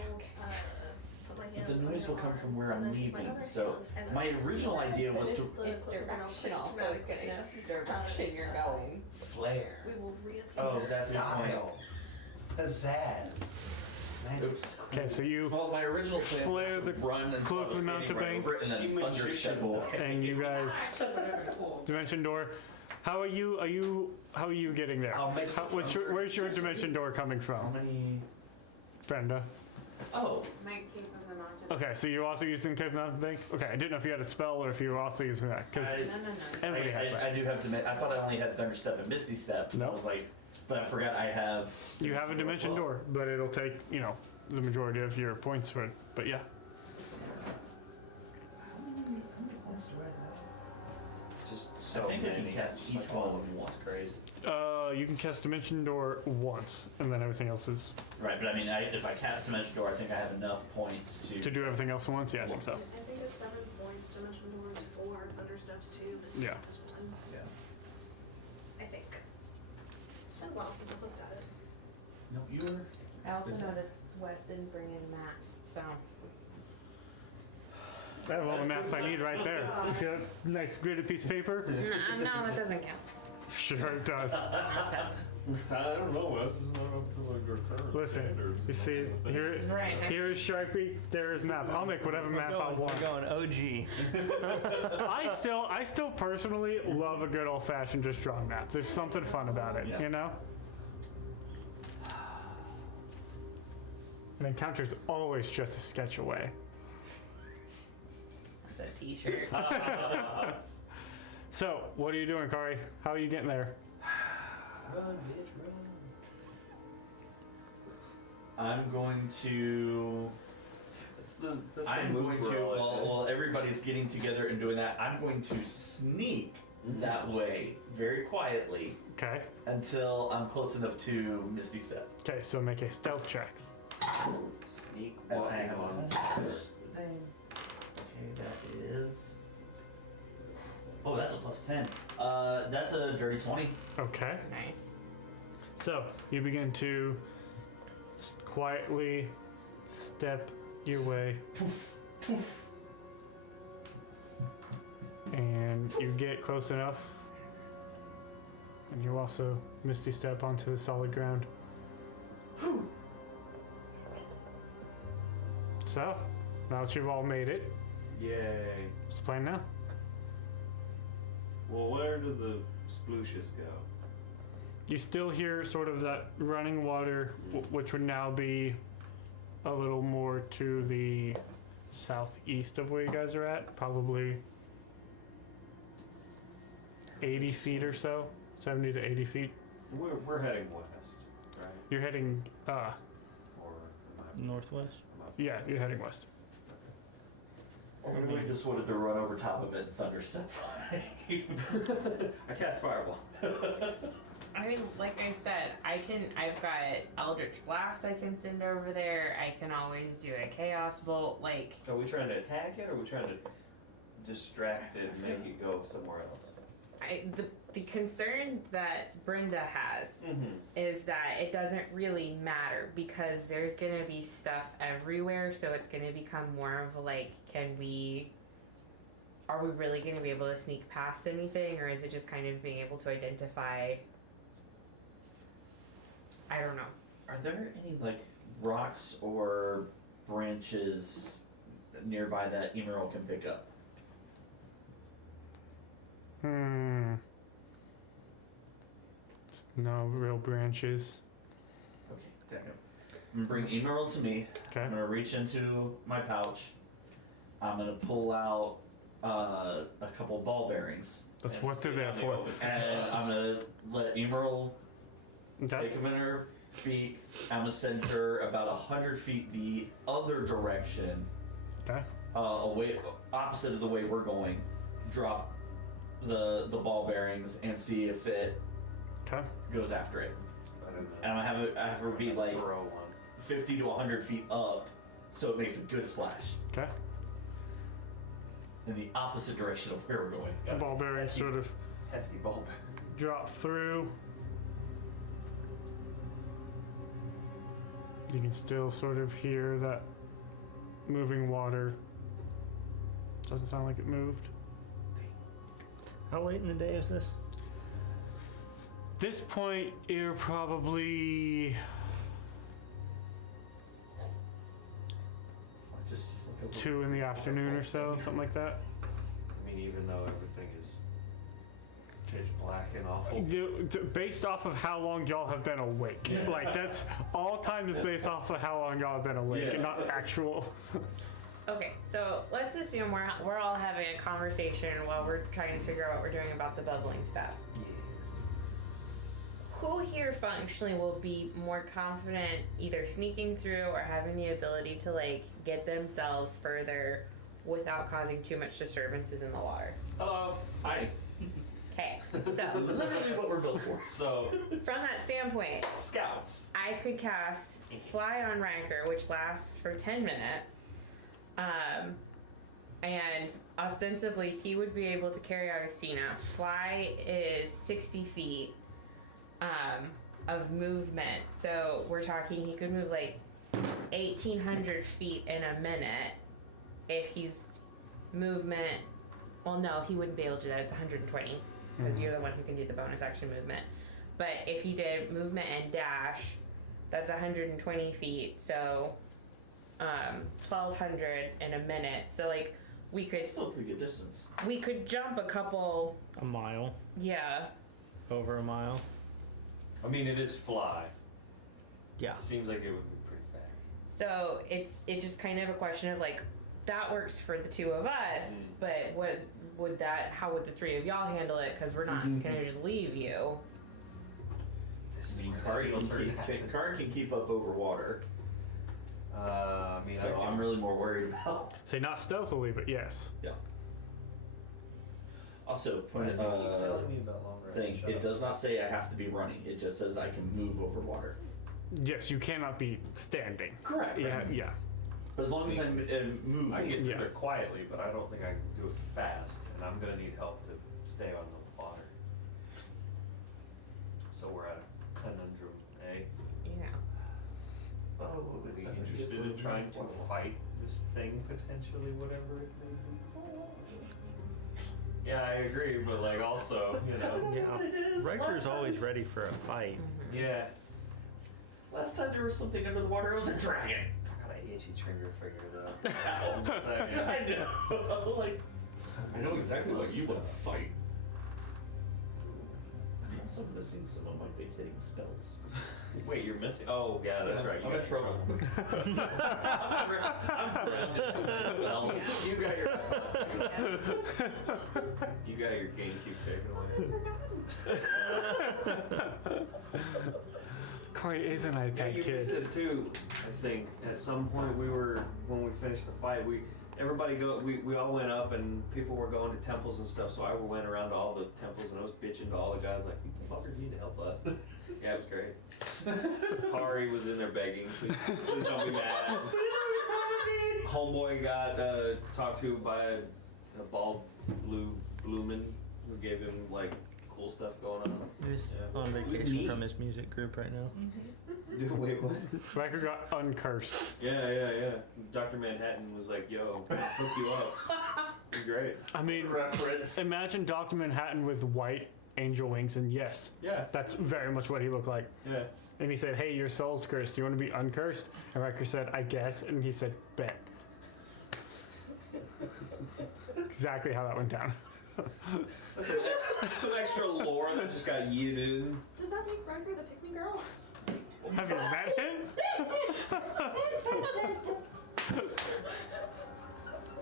put my hand The on noise your will come arm, from where and I'm then take my leaving, other so hand and my then original smack idea it was to- into the It's clipboard, and I'll direction click also, dramatically. it's gonna direction you're going. Flare. We will reappear. Oh, that's the point. Style. Pizzazz. Oops. Okay, so you Well, my original plan Flare was to the run until I was cloak standing mountain right bank. over it and then She thunder should step know. and you guys dimension door. How are you getting there? I'll make Where's your dimension door coming How from? many? Brenda. Oh, Might keep them on. Okay, so you're also using Cape Mountain Bank? Okay, I didn't know if you had a spell or if you were also using that, because I- No. everybody has that. I do have to. I thought I only had thunder step and misty step. No. I was like, but I forgot I have. You have a dimension as well. door, but it'll take, the majority of your points for it. But yeah. How many points do I have? Just so I think I can many. cast Just each like one all of you. once. It's crazy. You can cast Dimension Door once, and then everything else is Right, but I mean, if I cast Dimension Door, I think I have enough points to do everything else at once. Yeah, I think so. I think it's 7 points, Dimension Doors 4, Thundersteps 2, Misty Yeah. Step is 1. Yeah. I think. It's been a while since I've looked at it. No, you were. I also Is it- noticed Wes didn't bring in maps, so. I have all the maps I need right there. See that nice gridded piece of paper? No, that doesn't count. Sure it does. No, it doesn't. I don't know, Wes. This is not up to like our current Listen, standards. you see, Right. here is Sharpie, there is map. I'll make whatever map I want. We're going OG. I still personally love a good old fashioned just drawn map. There's something fun about it, Yeah. you know? An encounter's always just a sketch away. It's a t-shirt. So, what are you doing, Kari? How are you getting there? Run, bitch, run. I'm going to. That's the I'm move going we're to. all in. While everybody's getting together and doing that, I'm going to sneak that way very quietly Okay. until I'm close enough to Misty Step. Okay, so make a stealth check. Sneak And I walking have on. a thing. Okay, that is. Oh, that's a +10. That's a dirty 20. Okay. Nice. So, you begin to quietly step your way. And you get close enough. And you also misty step onto the solid ground. So, now that you've all made it, Yay. it's playing now. Well, where do the splooshes go? You still hear sort of that running water, which would now be a little more to the southeast of where you guys are at, probably 80 feet or so, 70 to 80 feet. We're heading west, right? You're heading, Or am I- Northwest? am I- yeah, you're heading west. We just wanted to run over top of it and thunderstep. I cast fireball. I mean, like I said, I've got Eldritch Blast I can send over there. I can always do a Chaos Bolt. Like, Are we trying to attack it, or are we trying to distract it and make it go somewhere else? the concern that Brenda has Mm-hmm. is that it doesn't really matter because there's gonna be stuff everywhere, so it's gonna become more of a like, are we really gonna be able to sneak past anything, or is it just kind of being able to identify? I don't know. Are there any like rocks or branches nearby that Emerald can pick up? No real branches. Okay, damn it. I'm gonna bring Emerald to me. Okay. I'm gonna reach into my pouch. I'm gonna pull out a couple ball bearings, That's what they're there for. and I'm gonna let Emerald Okay. take them in her feet. I'm gonna send her about 100 feet the other direction, Okay. away, opposite of the way we're going. Drop the ball bearings and see if it Okay. goes after it. And I'm gonna have her be like throw one. 50 to 100 feet up, so it makes a good splash Okay. in the opposite direction of where we're going. Ball bearings sort of Hefty ball bearing. drop through. You can still sort of hear that moving water. Doesn't sound like it moved. How late in the day is this? This point, you're probably Just like a 2 in the afternoon or so, something like that. I mean, even though everything is pitch black and awful. Based off of how long y'all have been awake. Yeah. Like, that's all time is based off of how long y'all have been awake, Yeah. and not actual. Okay, so let's assume we're all having a conversation while we're trying to figure out what we're doing about the bubbling stuff. Who here functionally will be more confident either sneaking through or having the ability to like get themselves further without causing too much disturbances in the water? Hello. Hi. Okay. So, Literally what we're built for. So, from that standpoint, scouts. I could cast Fly on Ranker, which lasts for 10 minutes. And ostensibly, he would be able to carry Augustina. Fly is 60 feet of movement. So we're talking, he could move like 1,800 feet in a minute if he's movement. Well, no, he wouldn't be able to do that. It's 120 because you're the one who can do the bonus action movement. But if he did movement and dash, that's 120 feet. So 1,200 in a minute. So like we could Still a pretty good distance. we could jump a couple. A mile, Yeah. over a mile. I mean, it is fly. Yeah. It seems like it would be pretty fast. So it's just kind of a question of like that works for the two of us, but how would the three of y'all handle it? Because we're not gonna just leave you. This I mean, Karn can keep up over water. I mean, So I'm really more worried about. Say not stealthily, but yes. Yeah. Also, Why does he keep telling me about long rest? thing, Shut it up. does not say I have to be running. It just says I can move over water. Yes, you cannot be standing. Correct. Yeah, yeah. As long as I'm moving. I can get through Yeah. there quietly, but I don't think I can do it fast, and I'm gonna need help to stay on the water. So we're at a conundrum, eh? Yeah. Oh, Would be interested in trying to fight this thing potentially, whatever it may be. Yeah, I agree, but like also, you know, Yeah. Riker's always ready for a fight. yeah. Last time there was something under the water, it was a dragon. I got an itchy trigger finger though. I'm just saying. I know. Like, I know exactly what you want to fight. I'm also missing some of my big hitting spells. Wait, you're missing? Oh, yeah, that's right. I'm in trouble. I'm grounded from my spells. You got your GameCube taken away. Corey is an Yeah, iPad you missed kid. it too. I think at some point when we finished the fight, we all went up and people were going to temples and stuff. So I went around to all the temples and I was bitching to all the guys like, "You fuckers need to help us." Yeah, it was great. Hari was in there begging, please don't be mad. Homeboy got talked to by a bald blue man who gave him like cool stuff going on. He's Yeah. on vacation from his music group right now. Dude, wait, what? Riker got uncursed. Yeah. Dr. Manhattan was like, yo, I'll hook you up. You're great. I mean, Reference. imagine Dr. Manhattan with white angel wings, and yes, Yeah. that's very much what he looked like. Yeah. And he said, hey, your soul's cursed. Do you want to be uncursed? And Riker said, I guess. And he said, bet. Exactly how that went down. That's an extra lore that just got yeeted in. Does that make Riker the pick me girl? Have you met him?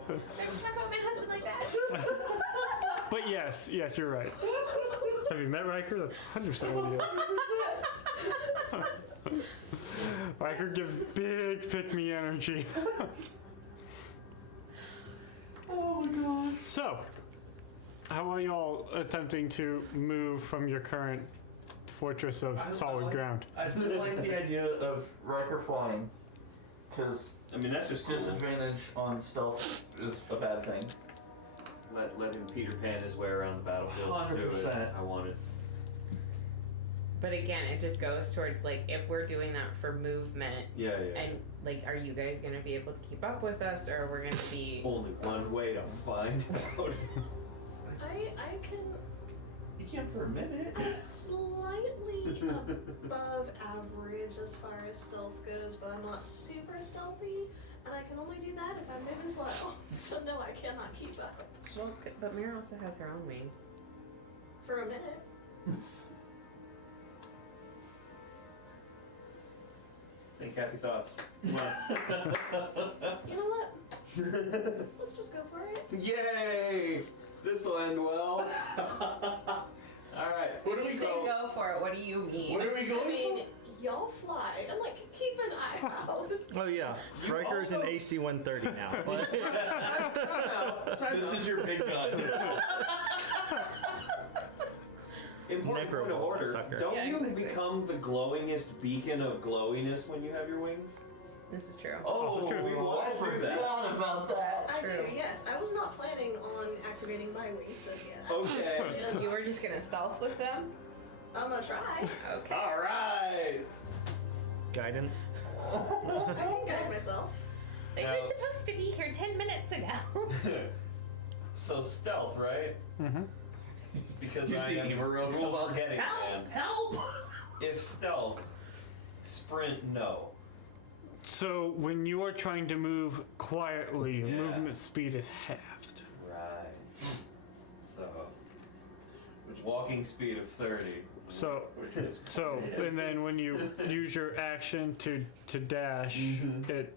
Don't talk about my husband like that. But yes, you're right. Have you met Riker? That's 100% what he is. Riker gives big pick-me energy. Oh my god. So, how are y'all attempting to move from your current fortress of solid ground? I do like the idea of Riker flying, because I mean, that's just cool. disadvantage on stealth is a bad thing. Let him Peter Pan his way around the battlefield. Do it. 100%. I want it. But again, it just goes towards like if we're doing that for movement, Yeah. and like, are you guys gonna be able to keep up with us, or we're gonna be? Only one way to find out. I can You can for a minute. I'm slightly above average as far as stealth goes, but I'm not super stealthy, and I can only do that if I'm moving slow. So no, I cannot keep up Well, but Mira also has her own wings. for a minute. Think happy thoughts. Come on. You know what? Let's just go for it. Yay! This will end well. Alright. When you say go for it, what do you mean? What are we I going mean, for? y'all fly and like keep an eye out. Oh yeah, You Riker's also- an AC-130 now. But This is your big gun. Important Necro point of ball, order. sucker. Don't Yeah, you exactly. become the glowingest beacon of glowiness when you have your wings? This is true. Oh, true. we want to do that. Forgot about that. I do, True. yes. I was not planning on activating my wings just yet. Okay. You were just gonna stealth with them? I'm gonna try. Okay. All right. Guidance. I can guide myself. They Now, were supposed to be here 10 minutes ago. So stealth, right? Mm-hmm. Because You I see am Emerald rule come up. forgetting Help! man. Help! If stealth, sprint no. So when you are trying to move quietly, your Yeah. movement speed is halved. Right. So, with walking speed of 30. So, and then when you use your action to dash, it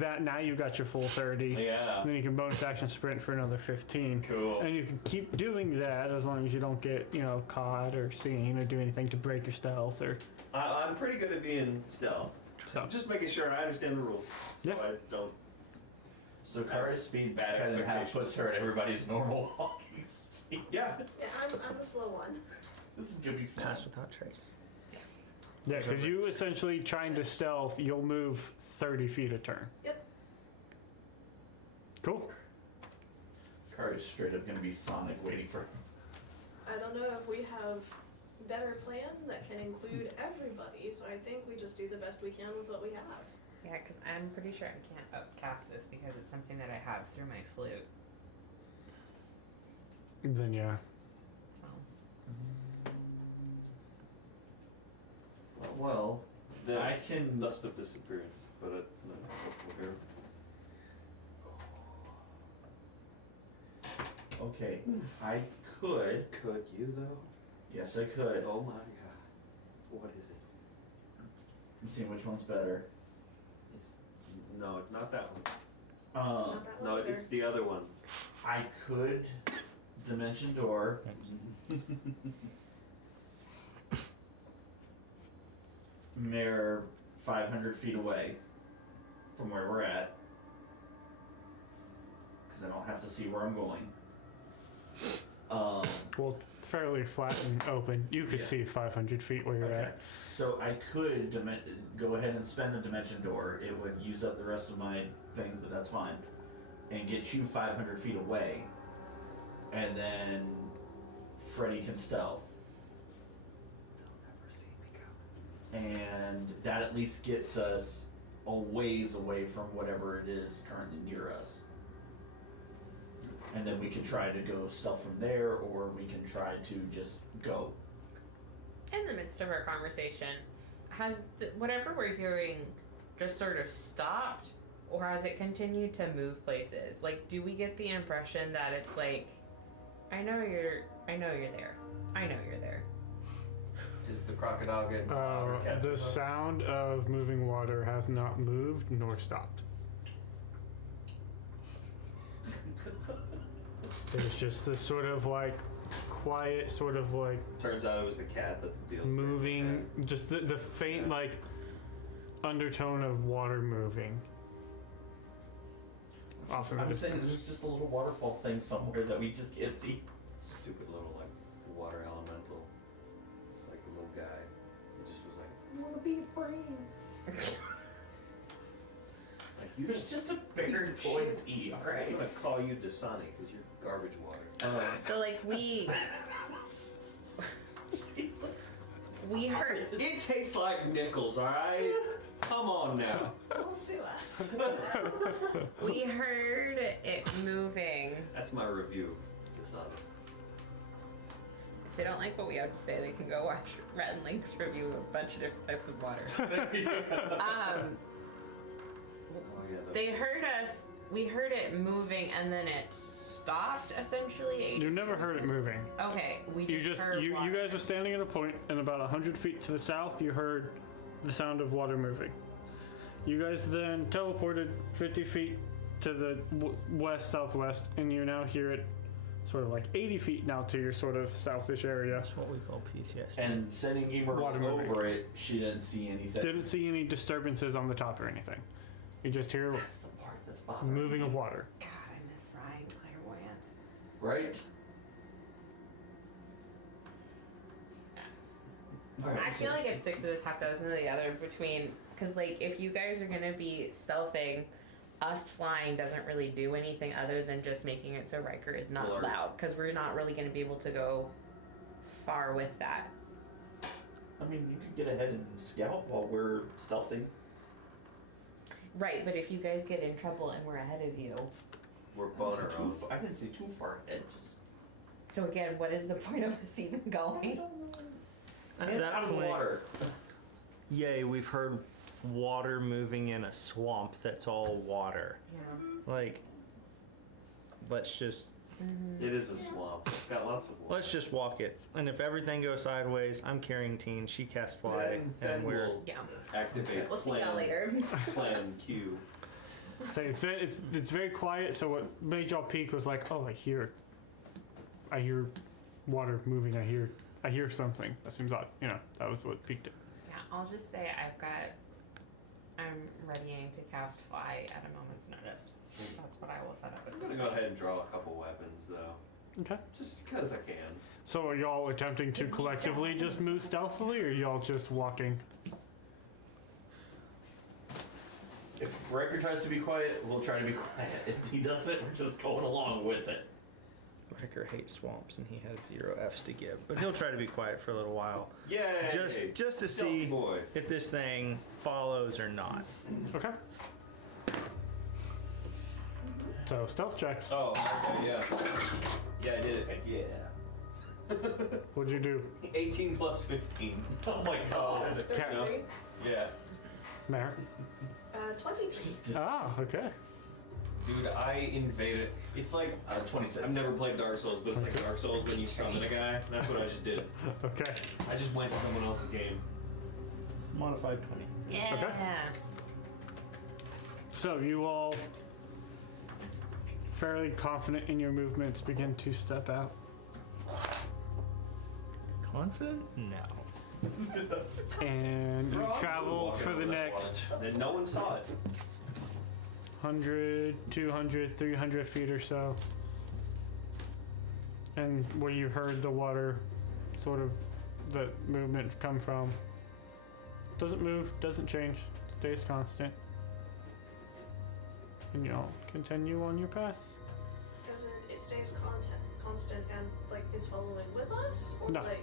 that now you got your full 30. Yeah. And then you can bonus action sprint for another 15. Cool. And you can keep doing that as long as you don't get caught or seen or do anything to break your stealth or I'm pretty good at being stealth. so. I'm just making sure I understand the rules. So Yeah. I don't. So Kara's speed Bad cut in half expectations. puts her at everybody's normal walking speed. Yeah. Yeah, I'm the slow one. This is gonna be fun. Pass without trace. Yeah, because you essentially trying to stealth, you'll move 30 feet a turn. Yep. Cool. Kara's straight up gonna be Sonic waiting for him. I don't know if we have better plan that can include everybody, so I think we just do the best we can with what we have. Yeah, because I'm pretty sure I can't upcast this because it's something that I have through my flute. Then yeah. So. Well, The I can. dust of disappearance, but it's not helpful here. Okay, I could. Could you though? Yes, I could. Oh my god. What is it? I'm seeing which one's better. It's no, it's not that one. Not that one No, either. it's the other one. I could dimension door. Mirror 500 feet away from where we're at, because I don't have to see where I'm going. Well, fairly flat and open. You could Yeah. see 500 feet where you're Okay. at. So I could go ahead and spend a dimension door. It would use up the rest of my things, but that's fine. And get you 500 feet away. And then Freddy can stealth. They'll never see me go. And that at least gets us a ways away from whatever it is currently near us. And then we can try to go stealth from there, or we can try to just go. In the midst of our conversation, has whatever we're doing just sort of stopped, or has it continued to move places? Like, do we get the impression that it's like, I know you're there. I know you're there. Is the crocodile getting The sound of moving water has not moved nor stopped. There's just this sort of like quiet, sort of like Turns out it was the cat that the deal's moving, just the faint like undertone of water moving. Off in the I'm saying distance. there's just a little waterfall thing somewhere that we just can't see. Stupid little like water elemental. It's like a little guy. He just was like, I wanna be a brain. It's like you There's just a bigger boy pee, I'm alright? gonna call you Dasani because you're garbage water. So like we heard It tastes like nickels, alright? Come on now. Don't sue us. we heard it moving. That's my review of Dasani. If they don't like what we have to say, they can go watch Rhett and Link's review of a bunch of different types of water. Oh yeah, They heard us. We heard it moving, and then it stopped. Essentially, You never heard it moving. Okay, we You just just heard you water. guys were standing at a point, and about 100 feet to the south, you heard the sound of water moving. You guys then teleported 50 feet to the west southwest, and you now hear it sort of like 80 feet now to your sort of southish area. That's what we call PTSD. And sending Emerald Water moving. over it, she didn't see anything. Didn't see any disturbances on the top or anything. You just hear That's the part that's bothering moving me. of water. God, I miss Ryan clairvoyance. Right? I feel like it's 6 of this, half dozen of the other between, because like if you guys are gonna be stealthing, us flying doesn't really do anything other than just making it so Riker is not Blur. loud, because we're not really gonna be able to go far with that. I mean, you could get ahead and scout while we're stealthing. Right, but if you guys get in trouble and we're ahead of you, We're I both didn't say our own. I didn't say too far ahead. Just so again, what is the point of us even going? At get that out of the point, water. yay, we've heard water moving in a swamp that's all water. Yeah. Like, let's just It is a swamp. It's got lots of water. let's just walk it. And if everything goes sideways, I'm carrying Teen, she casts fly, Then and we're we'll Yeah. activate We'll see plan, y'all later. plan Q. So it's very quiet. So what made y'all peek was like, oh, I hear water moving. I hear something. That seems odd. You know, that was what piqued it. Yeah, I'll just say I'm readying to cast fly at a moment's notice. That's what I will set up at I'm this gonna point. go ahead and draw a couple weapons though, Okay. just because I can. So are y'all attempting to collectively just move stealthily, or y'all just walking? If Riker tries to be quiet, we'll try to be quiet. If he doesn't, we're just going along with it. Riker hates swamps and he has 0 Fs to give, but he'll try to be quiet for a little while, Yay! just to Stealthy see boy. if this thing follows or not. Okay. So stealth checks. Oh, okay, yeah. Yeah, I did it. Heck yeah. What'd you do, 18 plus 15. Oh my god. 33. Yeah. Mayor? 23. Ah, okay. Dude, I invaded. It's like 26. I've never played Dark Souls, but it's like 26. Dark Souls when you summon a guy. That's what I just did. Okay. I just went to someone else's game. Modified 20. Yeah. Okay. So you all, fairly confident in your movements, begin to step out. Confident? No. And you Bro, travel walking for over the that next water. And no one saw it. 100, 200, 300 feet or so. And where you heard the water, sort of, the movement come from. Doesn't move, doesn't change, stays constant. And you'll continue on your path. As in, it stays constant and like it's following with us, or No. like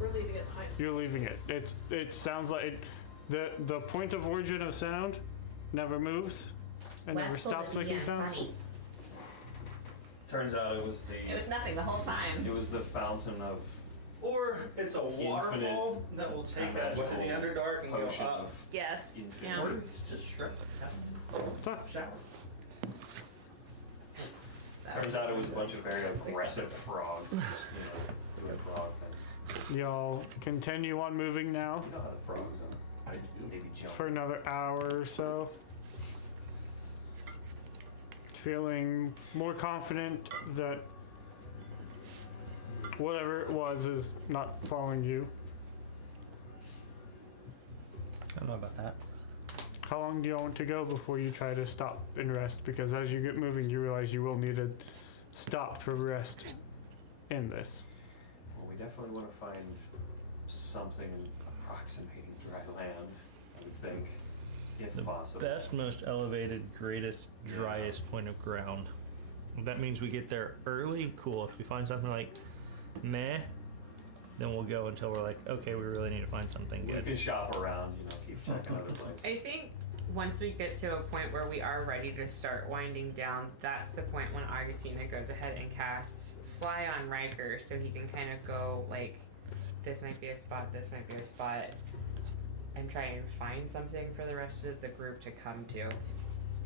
we're leaving it behind. You're leaving it. It sounds like it, the point of origin of sound never moves and never Westful stops to be making sounds. funny. Turns out it was It was nothing the whole time. the fountain of Or it's a Infinite waterfall that will take us to the Underdark and go potion up. of Yes. infinite. Yeah. Or it's just shrimp. So, Shower. Turns out it was a bunch of very aggressive frogs. Just, doing frog things. y'all continue on moving now You know how the frogs are. I do. Maybe jump. for another hour or so. Feeling more confident that whatever it was is not following you. I don't know about that. How long do you want to go before you try to stop and rest? Because as you get moving, you realize you will need to stop for rest in this. Well, we definitely want to find something approximating dry land, I would think, if The possible. best, most elevated, greatest, driest point of ground. If that means we get there early, cool. If we find something like meh, then we'll go until we're like, okay, we really need to find something We good. can shop around, keep checking other places. I think once we get to a point where we are ready to start winding down, that's the point when Augustina goes ahead and casts Fly on Riker, so he can kind of go like, this might be a spot, this might be a spot, and try and find something for the rest of the group to come to.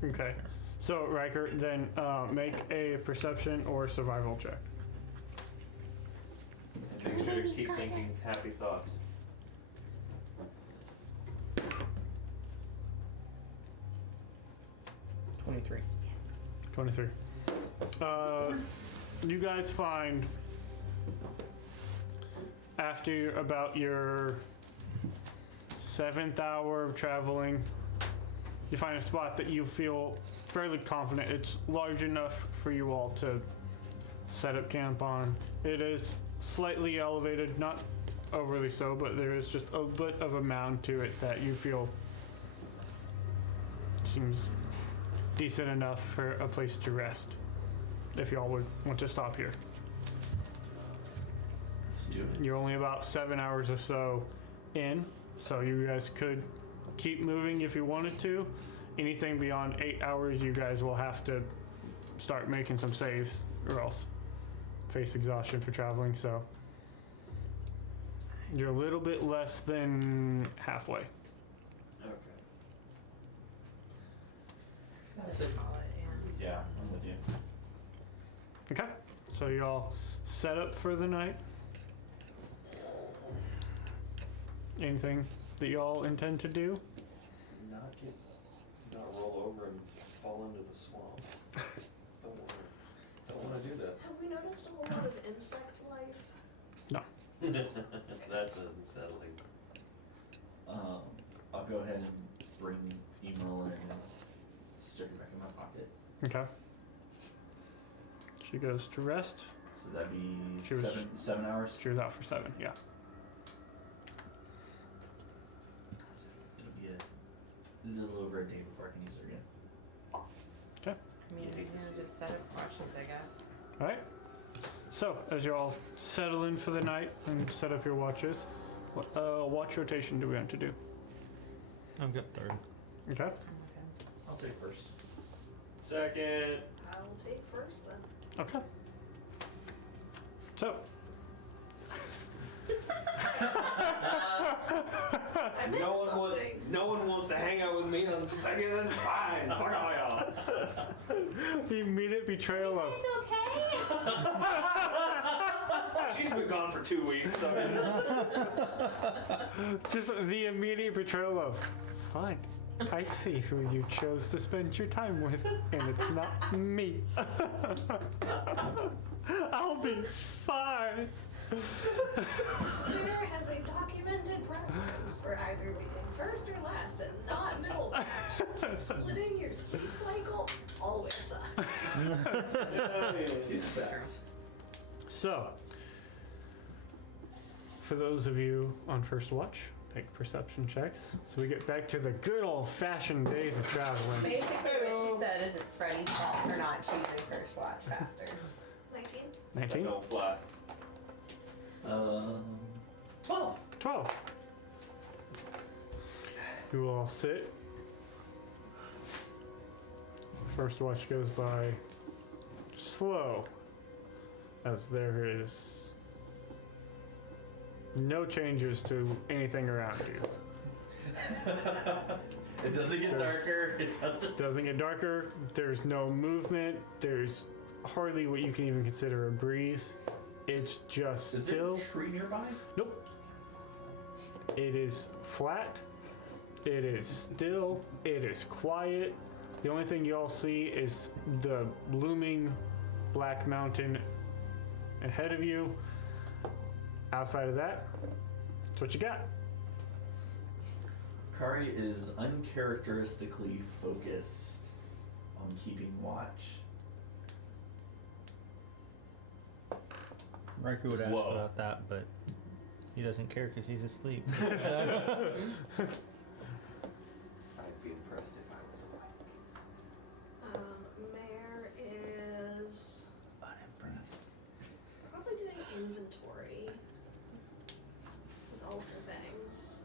Okay. So, Riker, then make a perception or survival check. And make sure to keep thinking happy thoughts. 23. 23. You guys find, after about your 7th hour of traveling, you find a spot that you feel fairly confident it's large enough for you all to set up camp on. It is slightly elevated, not overly so, but there is just a bit of a mound to it that you feel seems decent enough for a place to rest. If y'all would want to stop here. Let's do it. You're only about 7 hours or so in, so you guys could keep moving if you wanted to. Anything beyond 8 hours, you guys will have to start making some saves or else face exhaustion for traveling, so you're a little bit less than halfway. Okay. Sick. Yeah, I'm with you. Okay, so y'all set up for the night. Anything that y'all intend to do? Not roll over and fall into the swamp. Don't want to do that. Have we noticed a whole lot of insect life? That's unsettling. I'll go ahead and bring email and stick it back in my pocket. Okay. She goes to rest. So that'd be She was- 7 hours. She was out for 7, yeah. It'll be a little over a day before I can use her again. Okay. I mean, you know, just set up questions, I guess. All right. So, as you all settle in for the night and set up your watches, what watch rotation do we want to do? I've got third. Okay. I'll take first. Second. I'll take first then. Okay. So, I missed something. No one wants to hang out with me on second. Fine. Fuck all y'all. the immediate betrayal of. It's okay. She's been gone for 2 weeks. So. Just the immediate betrayal of. Fine. I see who you chose to spend your time with, and it's not me. I'll be fine. Clear has a documented preference for either being first or last and not middle. Splitting your sleep cycle always sucks. He's best. So, for those of you on first watch, make perception checks. So we get back to the good old-fashioned days of traveling. Basically, what she said is it's Freddy's fault for not choosing first watch faster. 19. 19? Don't fly. 12. 12. You will all sit. First watch goes by slow, as there is no changes to anything around you. It doesn't get darker. It doesn't. Doesn't get darker. There's no movement. There's hardly what you can even consider a breeze. It's just Is still. there a tree nearby? Nope. It is flat. It is still. It is quiet. The only thing you all see is the looming black mountain ahead of you. Outside of that, that's what you got. Kari is uncharacteristically focused on keeping watch. Riker would ask Whoa. about that, but he doesn't care because he's asleep. I'd be impressed if I was alive. Mare is Unimpressed. probably doing inventory with all of her things.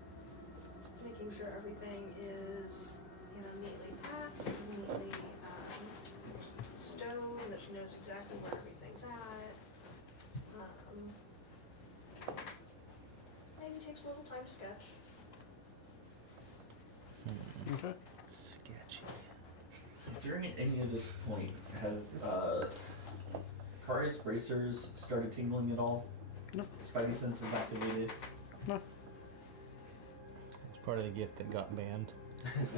Making sure everything is, neatly packed, neatly stowed, that she knows exactly where everything's at. Maybe takes a little time to sketch. Okay. Sketchy. During any of this point, have Kari's bracers started tingling at all? No. Spidey senses activated? No. It's part of the gift that got banned.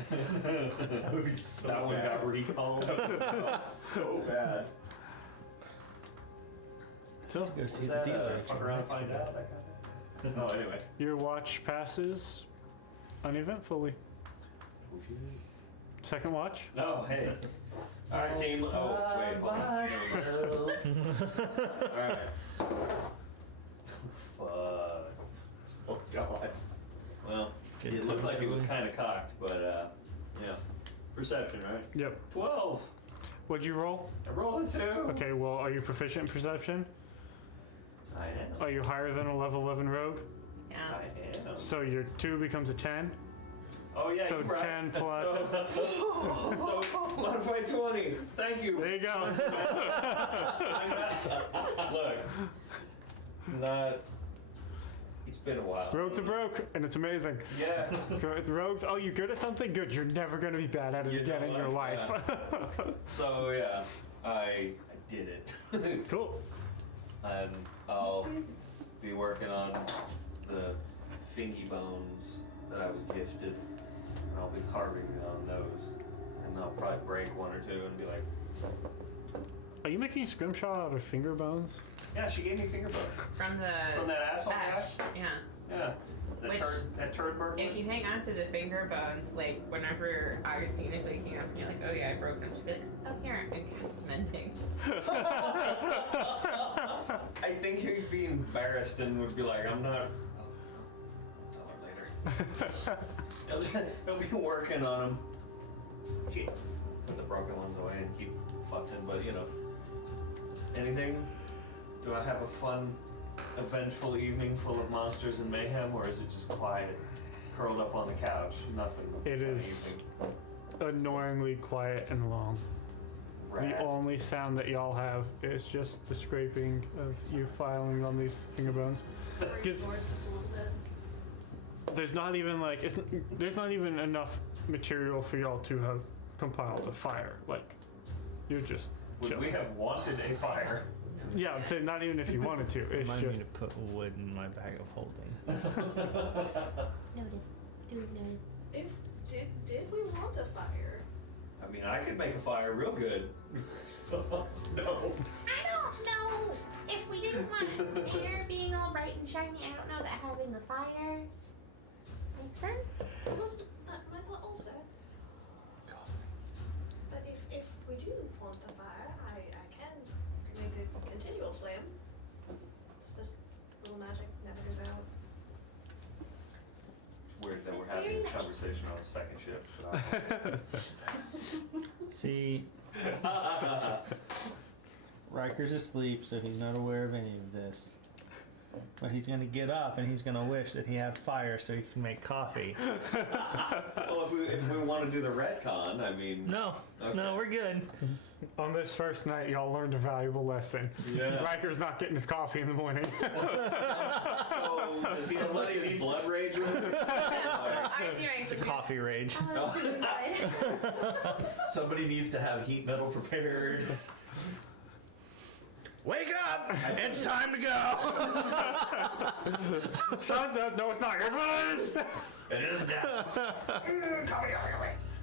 That would be so That one bad. got recalled. So bad. So, Go see Was the that, dealer. fuck around and find out? That kind of thing? Oh, anyway. your watch passes uneventfully. Second watch. Oh, hey. All right, team. Oh, wait. Hold on. All right. Fuck. Good It looked time like to it was win. kind of cocked, but yeah. Perception, right? Yep. 12. What'd you roll? I rolled a 2. Okay, well, are you proficient in perception? I am. Are you higher than a level 11 rogue? Yeah. I am. So your 2 becomes a 10. Oh yeah, So you're right. 10 plus. So modify 20. Thank you. There you go. I'm not, look, it's not. It's been a while. Rogues are broke, and it's amazing. Yeah. The rogues, oh, you good at something? Good. You're never going to be bad at it You again know in your what? life. So yeah, I did it, Cool. and I'll be working on the fingy bones that I was gifted. And I'll be carving on those, and I'll probably break 1 or 2 and be like, Are you making scrimshaw out of finger bones? yeah, she gave me finger bones From that asshole Ash. guy. Yeah. Yeah, Which- that turd burglar. If you hang on to the finger bones, like whenever Augustine is waking up and you're like, oh yeah, I broke them, she'll be like, oh here, and cast mending. I think he'd be embarrassed and would be like, I'm not. I'll tell her later. he'll be working on them. Shit. Put the broken ones away and keep futzing, but you know. Anything? Do I have a fun, eventful evening full of monsters and mayhem, or is it just quiet, curled up on the couch, nothing? It Fun is evening. annoyingly quiet and long. The Rad. only sound that y'all have is just the scraping of you filing on these finger bones. Yours just a little bit. There's not even like there's not even enough material for y'all to have compiled a fire. Like you're just Would chilling. we have wanted a fire? Yeah, not even if you wanted to. It's Remind me just to put wood in my bag of holding. Noted. Duly noted. If did we want a fire? I mean, I could make a fire real good. No. I don't know if we didn't want air being all bright and shiny. I don't know that having a fire makes sense. That was my thought also. But if we do want a fire, I can make a continual flame. It's just little magic never goes out. It's weird that we're It's having very this nice. conversation on a second shift. See, Riker's asleep, so he's not aware of any of this. But he's gonna get up and he's gonna wish that he had fire so he can make coffee. Well, if we want to do the retcon, I mean. No, Okay. no, we're good. on this first night, y'all learned a valuable lesson. Yeah. Riker's not getting his coffee in the mornings. So does somebody need blood rage with him? It's a coffee rage. Oh, this is inside. Somebody needs to have heat metal prepared. Wake up! It's time to go! Sun's up. No, it's not. Yes, it is. It is now.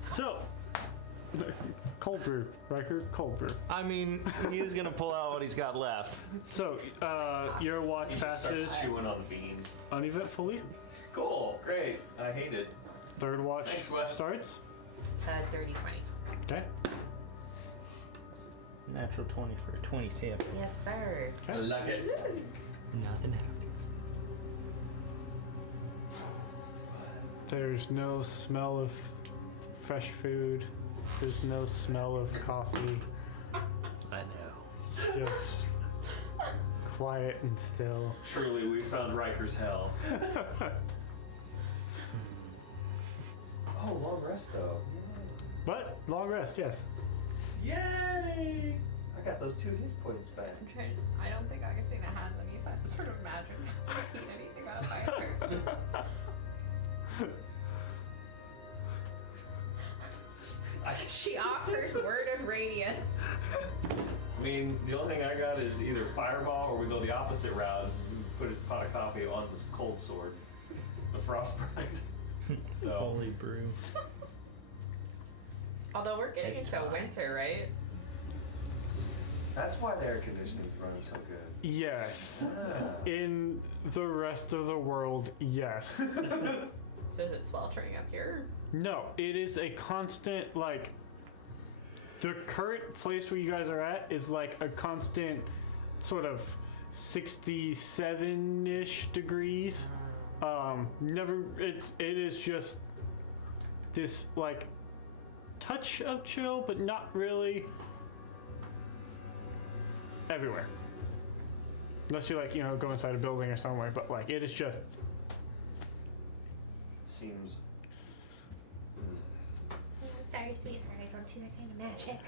So, cold brew, Riker, cold brew. I mean, he is gonna pull out what he's got left. So, your watch He just passes starts chewing on the beans. uneventfully. Cool, great. I hate it. Third watch Thanks, Wes. starts. 30, 20. Okay. Natural 20 for a 27. Yes, sir. I like it. Nothing happens. There's no smell of fresh food. There's no smell of coffee. I know. Just quiet and still. Truly, we found Riker's hell. Oh, long rest though. But long rest, yes. Yay! I got those 2 hit points back. I'm trying. I don't think Augustina has any sort of magic to eat anything out of fire. She offers word of radiance. I mean, the only thing I got is either fireball or we go the opposite route and put a pot of coffee on this cold sword, the frostbite. So Holy brew. Although we're getting It's into fine. winter, right? that's why the air conditioning's running so good. Yes. Ah. In the rest of the world, yes. So is it sweltering up here? No, it is a constant, like, the current place where you guys are at is like a constant sort of 67-ish degrees. Never. It is just this like touch of chill, but not really everywhere. Unless you like, go inside a building or somewhere, but like it is just. Seems. I'm sorry, sweetheart. I don't do that kind of magic.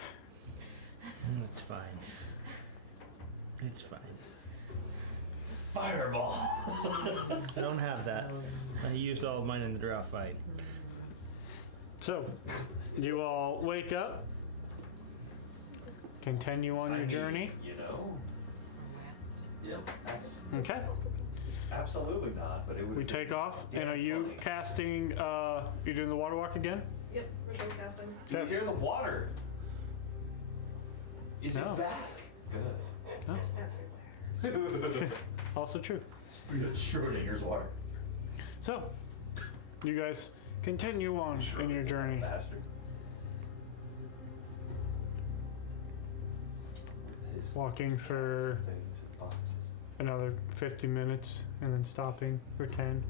It's fine. It's fine. Fireball. I don't have that. I used all of mine in the drow fight. So, you all wake up, continue on your journey. Yep. That's Okay. absolutely not. But it would. We be take off, damn and are you funny. casting? You doing the water walk again? Yep, we're done casting. Do you hear the water? Is No. it back? Good. It's everywhere. Also true. Schrodinger's water. So, you guys continue on in your journey. Bastard. His Walking for things, boxes. another 50 minutes and then stopping for 10.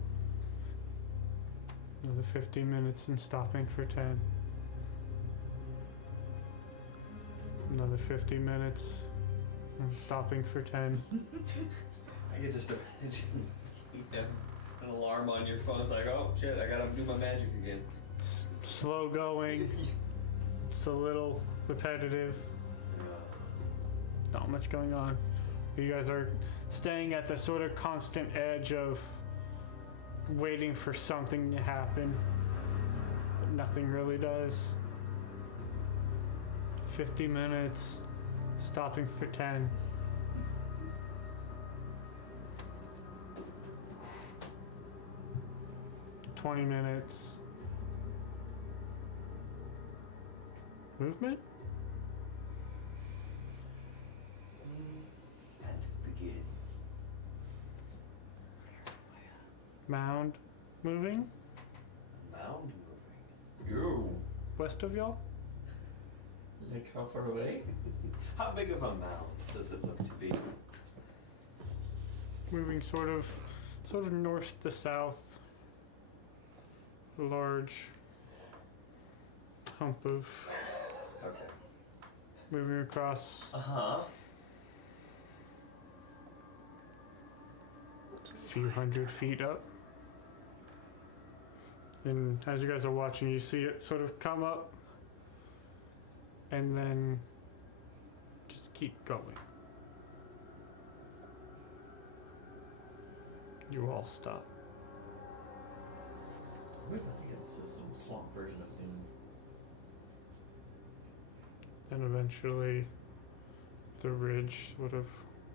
Another 50 minutes and stopping for 10. Another 50 minutes and stopping for 10. I could just imagine you have an alarm on your phone. It's like, oh shit, I gotta do my magic again. It's slow going. It's a little repetitive. Not much going on. You guys are staying at the sort of constant edge of waiting for something to happen, but nothing really does. 50 minutes, stopping for 10. $20 minutes. Movement? And begins. Mound moving? Mound moving. You. West of y'all? Like how far away? How big of a mound does it look to be? Moving sort of north to south. A large hump of Okay. moving across Uh-huh. a few hundred feet up. And as you guys are watching, you see it sort of come up and then just keep going. You all stop. We'd have to get some swamp version of Dune. And eventually the ridge sort of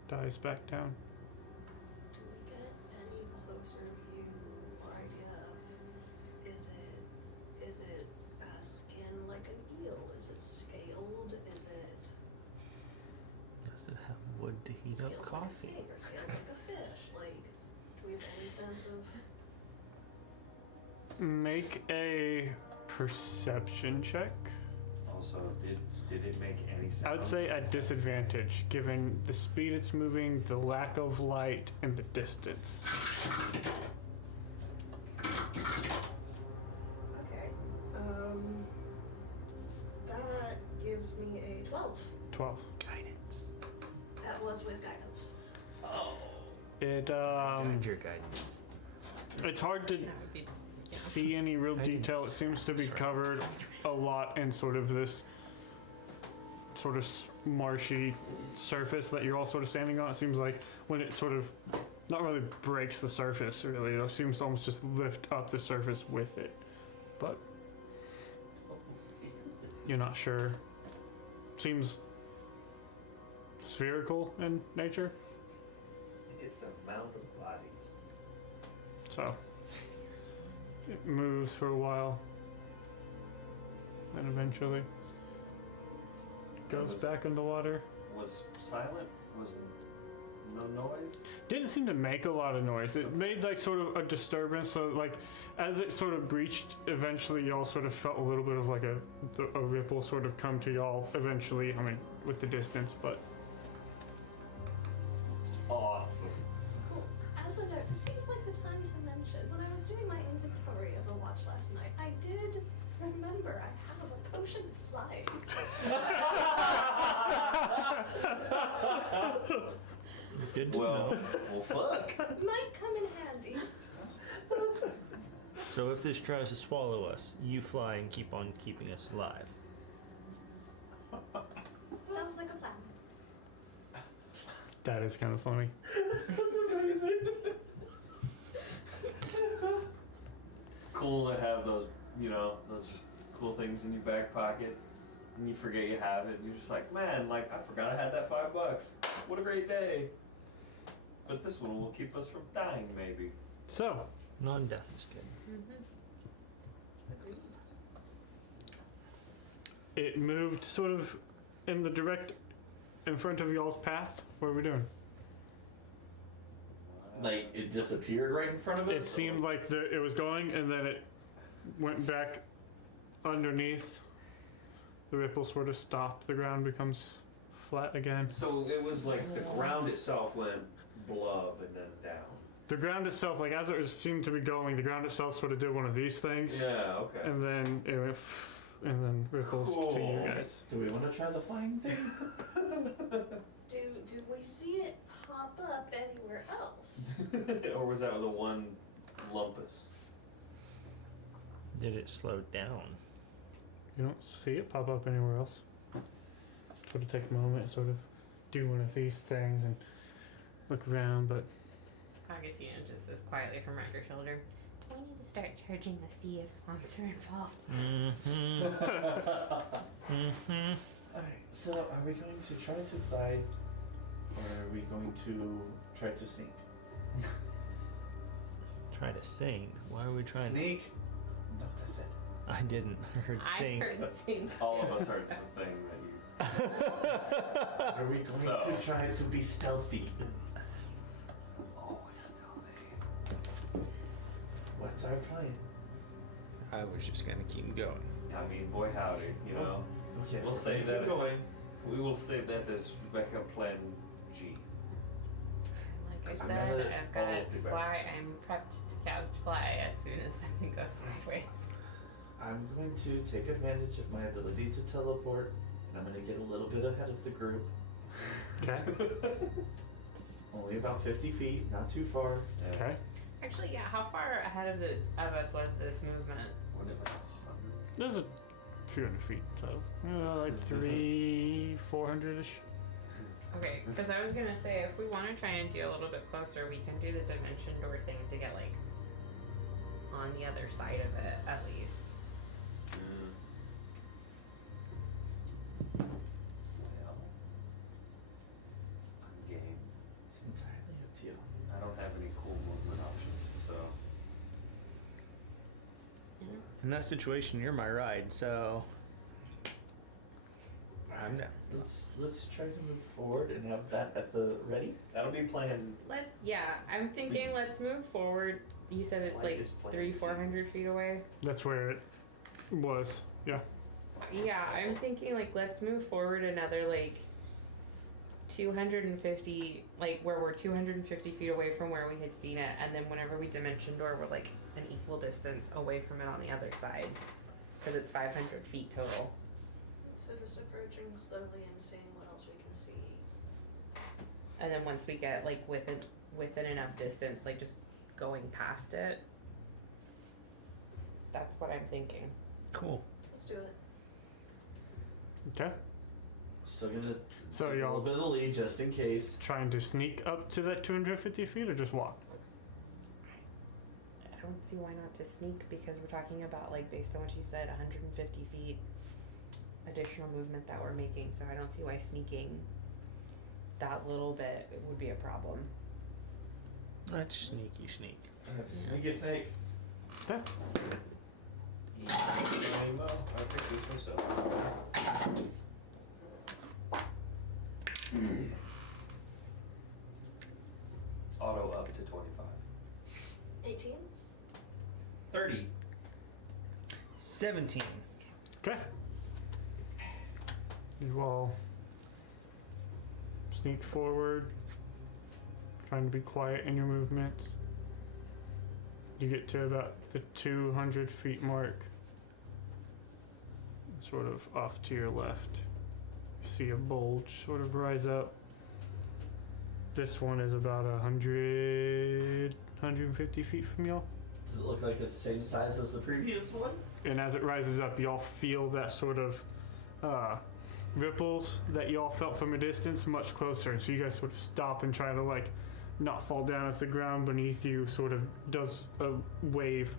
dies back down. Do we get any closer view or idea of, is it skin like an eel? Is it scaled? Is it Does it have wood to heat scaled up like a coffee? snake or scaled like a fish? Like, do we have any sense of? Make a perception check. Also, did it make any sense? I would say at disadvantage, given the speed it's moving, the lack of light, and the distance. Okay. That gives me a 12. 12. Guidance. That was with guidance. It Guide your guidance. it's hard to That would be. see any real detail. It seems to be covered a lot in sort of this sort of marshy surface that you're all sort of standing on. It seems like when it sort of not really breaks the surface, really, it seems to almost just lift up the surface with it. But you're not sure. Seems spherical in nature. It's a mound of bodies. So it moves for a while and eventually goes back in the water. Was silent? Was no noise? Didn't seem to make a lot of noise. It made like sort of a disturbance. So like as it sort of breached, eventually y'all sort of felt a little bit of like a ripple sort of come to y'all eventually. I mean, with the distance, but Awesome. Cool. As a note, This seems like the time to mention. When I was doing my inventory of a watch last night, I did remember I have a potion of flying. Good to Well, know. well, fuck. Might come in handy. So if this tries to swallow us, you fly and keep on keeping us alive. Sounds like a plan. That is kind of funny. That's amazing. It's cool to have those, those just cool things in your back pocket, and you forget you have it, and you're just like, man, like, I forgot I had that $5. What a great day. But this one will keep us from dying, maybe. So, Non-death is good. it moved sort of in the direct in front of y'all's path. What are we doing? Like, it disappeared right in front of us? It seemed like it was going, and then it went back underneath. The ripple sort of stopped. The ground becomes flat again. So it was like the ground itself went blub and then down. The ground itself, like as it seemed to be going, the ground itself sort of did one of these things, Yeah, okay. and then it went, and then ripples to Cool. you guys. Do we want to try the flying thing? Do we see it pop up anywhere else? Or was that the one lumpus? Did it slow down? You don't see it pop up anywhere else. Sort of take a moment and sort of do one of these things and look around, but Augustina just says quietly from right her shoulder, we need to start charging the fee if swamps are involved. Alright, so are we going to try to fly, or are we going to try to sneak? Try to sing. Why are we trying Sneak? Not to say. to... I didn't. I heard I sing. heard sing All too, of us heard so. the thing that Are we going So- to try to be stealthy? always stealthy. What's our plan? I was just gonna keep going. I mean, boy howdy, Okay, We'll we're save gonna that. keep going. We will save that as backup plan G. Like I I'm said, never I've got all the to fly. I'm prepped to cast fly as soon as something goes sideways. I'm going to take advantage of my ability to teleport, and I'm going to get a little bit ahead of the group. okay, Only about 50 feet, not too far. okay. Actually, yeah. How far ahead of us was this movement? When it was 100. There's a few hundred feet, so like 400-ish. Okay, because I was gonna say if we want to try and do a little bit closer, we can do the dimension door thing to get like on the other side of it at least. Well, I'm game. It's entirely up to you. I don't have any cool movement options, so. In that situation, you're my ride, so I'm down. Let's try to move forward and have that at the ready. That'll be plan. Yeah, I'm thinking let's move forward. You said it's Like like this plan 300-400 feet away. That's where it was. Yeah. Yeah, I'm thinking like let's move forward another like 250, like where we're 250 feet away from where we had seen it, and then whenever we dimension door, we're like an equal distance away from it on the other side, because it's 500 feet total. So just approaching slowly and seeing what else we can see. And then once we get like within enough distance, like just going past it. That's what I'm thinking. Cool. Let's do it. Okay. Still gonna So take a y'all- little bit of the lead just in case. Trying to sneak up to that 250 feet or just walk? I don't see why not to sneak, because we're talking about like based on what you said, 150 feet additional movement that we're making. So I don't see why sneaking that little bit would be a problem. That's sneaky sneak. Sneaky snake. Okay. Rainbow. I think this one's up. Auto up to 25. 18? 30. 17. Okay. You all sneak forward, trying to be quiet in your movements. you get to about the 200 feet mark, sort of off to your left, you see a bulge sort of rise up. This one is about 150 feet from y'all. Does it look like it's the same size as the previous one? And as it rises up, y'all feel that sort of ripples that y'all felt from a distance much closer. So you guys sort of stop and try to like not fall down as the ground beneath you sort of does a wave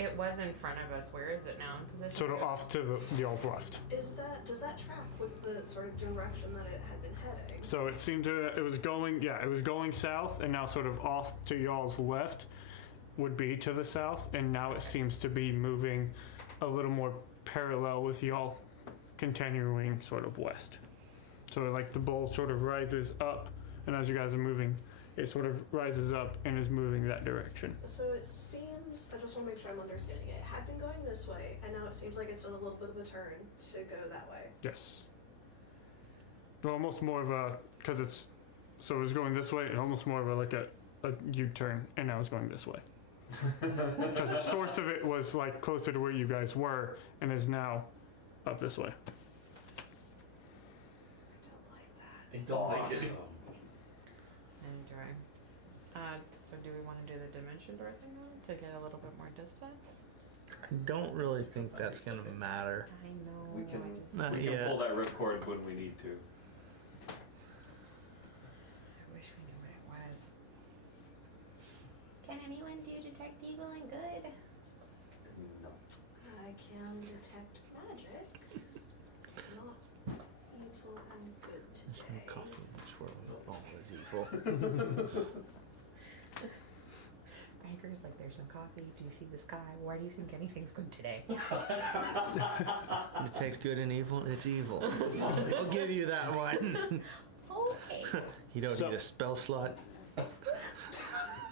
It was in front of us. Where is it now in position? sort of off to the y'all's left. Does that track with the sort of direction that it had been heading? So it seemed it was going south, and now sort of off to y'all's left would be to the south, and now it seems to be moving a little more parallel with y'all, continuing sort of west. So like the bowl sort of rises up, and as you guys are moving, it sort of rises up and is moving that direction. So it seems, I just want to make sure I'm understanding it. It had been going this way, and now it seems like it's done a little bit of a turn to go that way. Yes. Well, almost more of a, because it's, so it was going this way, and almost more of a like a U-turn, and now it's going this way. Because the source of it was like closer to where you guys were, and is now up this way. I don't like that. I don't like it. Enjoy. So do we want to do the dimension door thing now to get a little bit more distance? I don't really think that's gonna matter. I know. We can, Not we can yet. pull that ripcord when we need to. I wish we knew what it was. Can anyone do detect evil and good? No. I can detect magic. Not evil and good today. Coffee in this world is always evil. Anchor's like, there's no coffee. Do you see the sky? Why do you think anything's good today? Detect good and evil, it's evil. I'll give you that one. Okay. You don't So- need a spell slot.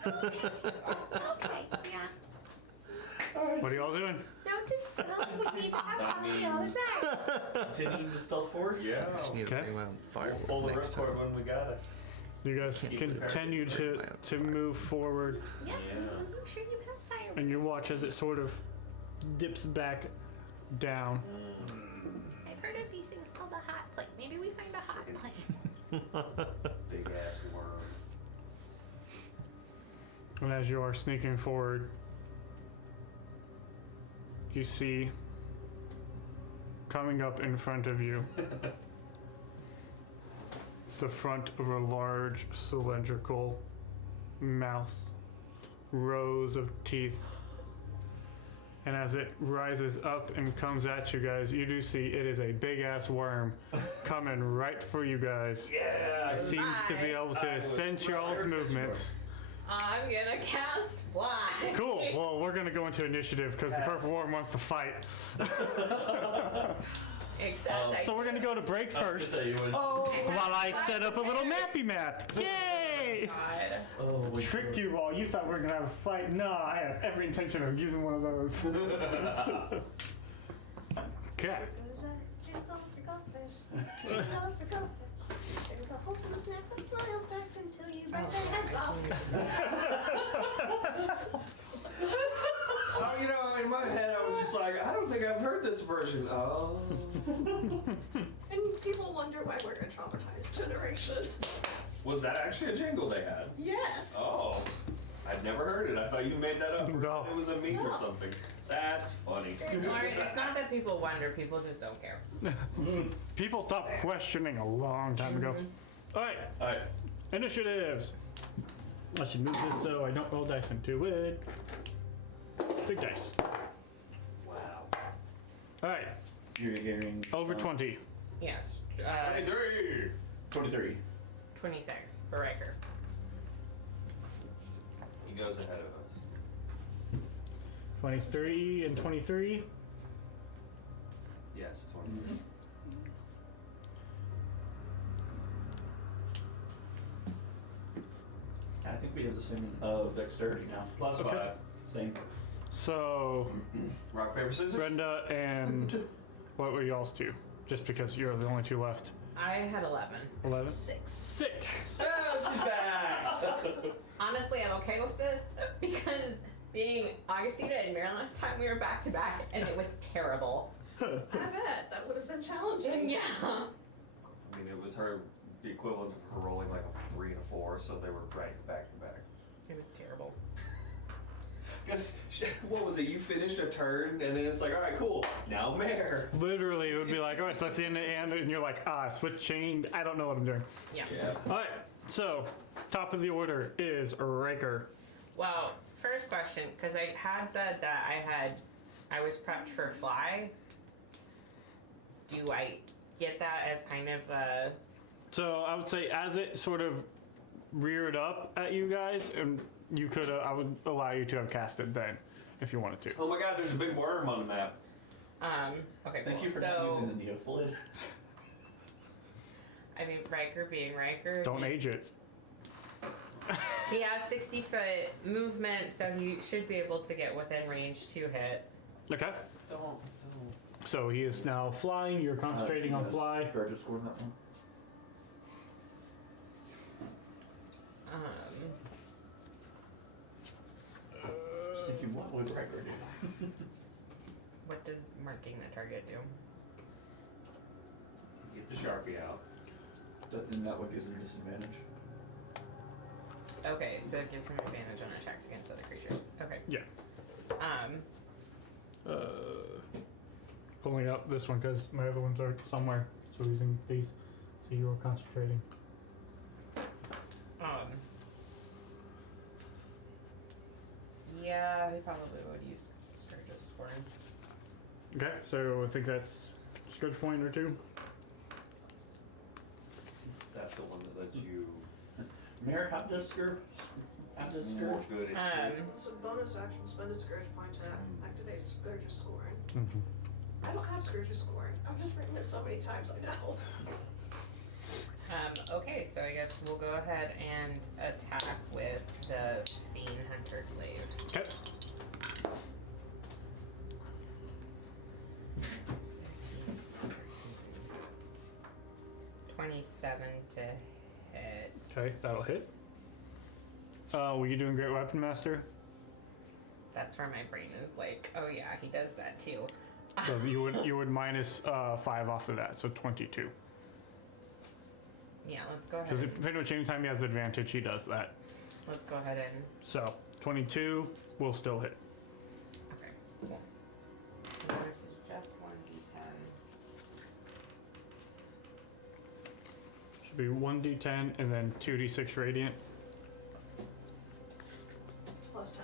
Okay, yeah. What are y'all doing? Noted self, we need to have coffee all the time. Continuing to stealth forward? Yeah. Just need to Okay. bring my own firewood Pull the next time. ripcord when we got it. You guys Keep the continue parachute to move forward, Yeah, Yeah. I'm sure you have fire. and you watch as it sort of dips back down. I've heard of these things called a hot plate. Maybe we find a hot plate. Big ass worm. And as you are sneaking forward, you see coming up in front of you the front of a large cylindrical mouth, rows of teeth. And as it rises up and comes at you guys, you do see it is a big ass worm coming right for you guys. Yeah. It seems to be able to sense y'all's movements. I'm gonna cast fly. Cool. Well, we're gonna go into initiative because the purple worm wants to fight. Except So we're gonna go to break first Oh, while I set up a little mappy map. Yay! God. Oh, we Tricked you all. You thought we were gonna have a fight. No, I have every intention of using one of those. Okay. Goes a jingle for goldfish, jingle for goldfish. There's a wholesome snack that smiles back until you bite their heads off. Oh, you know, in my head, I was just like, I don't think I've heard this version. Oh. And people wonder why we're a traumatized generation. Was that actually a jingle they had? Yes. Oh. I'd never heard it. I thought you made that up. No. It was a meme or something. That's funny. Lauren, it's not that people wonder, people just don't care. People stopped questioning a long time ago. All right. Alright. Initiatives. I should move this so I don't roll dice into it. Big dice. Wow. All right. You're hearing. Over 20. Yes. 23. 23. 26 for Riker. He goes ahead of us. 23 and 23. Yes, 23. I think we have the same dexterity now. Plus Okay. 5. Same. So, Rock, paper, scissors? Brenda and what were y'all's two? Just because you're the only two left. I had 11. 11? 6. 6. Oh, she's back! Honestly, I'm okay with this because being Augustina and Marilyn last time we were back to back, and it was terrible. I bet that would have been challenging. Yeah. I mean, it was the equivalent of her rolling like a 3 and a 4, so they were right back to back. It was terrible. Because, what was it? You finished a turn, and then it's like, all right, cool. Now Mare. Literally, it would be like, all right, so that's the end of the end, and you're like, switch chain. I don't know what I'm doing. Yeah. All right, so top of the order is Riker. Well, first question, because I had said that I was prepped for fly. Do I get that as kind of a... So I would say as it sort of reared up at you guys, and you could, I would allow you to have cast it then, if you wanted to. Oh my god, there's a big worm on the map. Okay, Thank cool. you for So, not using the neofluid. I mean, Riker being Riker. Don't age it. He has 60-foot movement, so he should be able to get within range to hit. Okay. Don't. So he is now flying. You're concentrating on fly. Do I just score that one? Just thinking, what would Riker do? What does marking the target do? Get the Sharpie out. Then that would give him disadvantage. Okay, so it gives him advantage on attacks against other creatures. Okay. Yeah. Um, Pulling up this one because my other ones are somewhere. So using these. So you are concentrating. Yeah, he probably would use Scourge's Scorn. Okay, so I think that's Scourge point or 2. That's the one that lets you Mare, how does Scourge? more good at It's a bonus action. Spend a Scourge point to activate Scourge's Scorn. I don't have Scourge's Scorn. I've just written it so many times, I know. Okay, so I guess we'll go ahead and attack with the Fiend Hunter Glaive. Okay. $27 to hit. Okay, that'll hit. Were you doing Great Weapon Master? That's where my brain is like, oh yeah, he does that too. So you would minus 5 off of that, so 22. Yeah, let's go ahead. Because And, depending on which time he has advantage, he does that. let's go ahead and. So 22 will still hit. Okay, cool. So this is just 1d10. Should be 1d10 and then 2d6 radiant. Plus 10.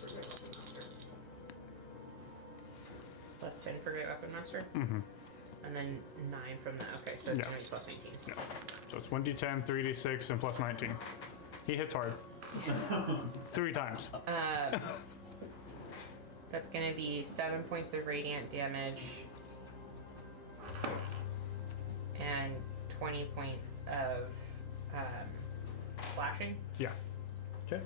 For Great Weapon Master. Plus 10 for Great Weapon Master. Mm-hmm. And then 9 from that. Okay, so it's Yeah. going to be plus 19. No. So it's 1d10, 3d6, and plus 19. He hits hard. 3 times. That's going to be 7 points of radiant damage and 20 points of slashing. Yeah. Okay.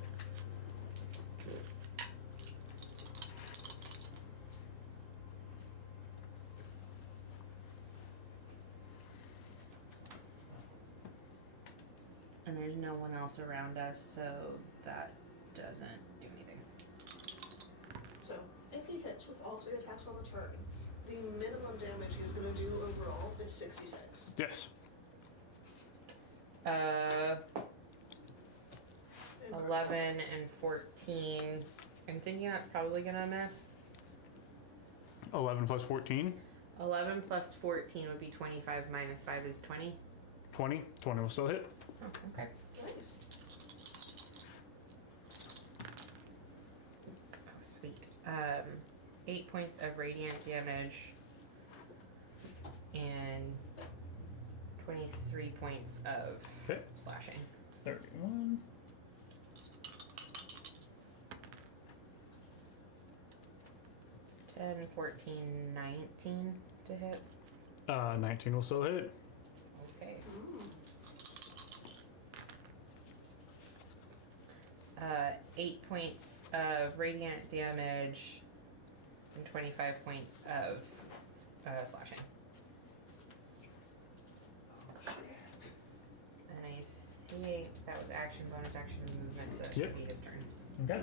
And there's no one else around us, so that doesn't do anything. So, if he hits with all 3 attacks on the turn, the minimum damage he's going to do overall is 66. Yes. 11 and 14. I'm thinking that's probably gonna miss. 11 plus 14. 11 plus 14 would be 25 minus 5 is 20. 20. 20 will still hit. Oh, okay. Nice. Oh, sweet. 8 points of radiant damage and 23 points of Okay. slashing. 31. Ten, 14, 19 to hit. 19 will still hit. Okay. Mm. 8 points of radiant damage and 25 points of slashing. And I think that was action, bonus action, movement, so that should Yep. be his turn. Okay.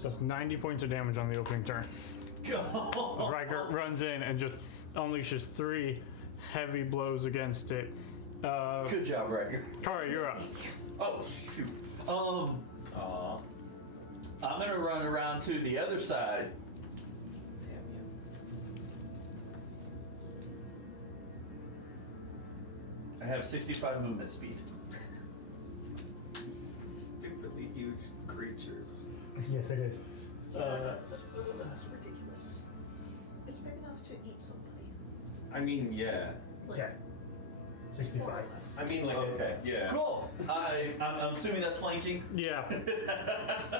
So it's 90 points of damage on the opening turn. Go. Riker runs in and just unleashes 3 heavy blows against it. Good job, Riker. Kari, you're up. Oh shoot. Aw. I'm gonna run around to the other side. Damn you. I have 65 movement speed. Stupidly huge creature. Yes, it is. That's ridiculous. It's big enough to eat somebody. I mean, yeah. Like, Okay. 65. more or less. I mean, like, Okay. yeah. Cool. I'm assuming that's flanking. Yeah,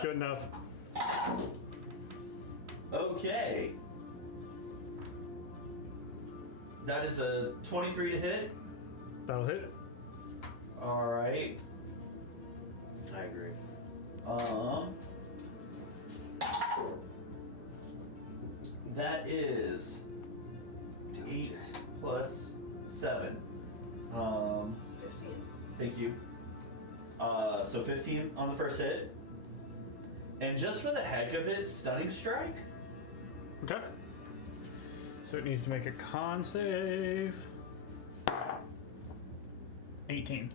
good enough. Okay. That is a 23 to hit. That'll hit. All right. I agree. That is 8 plus 7. 15. Thank you. So 15 on the first hit. And just for the heck of it, stunning strike. Okay. So it needs to make a con save. 18.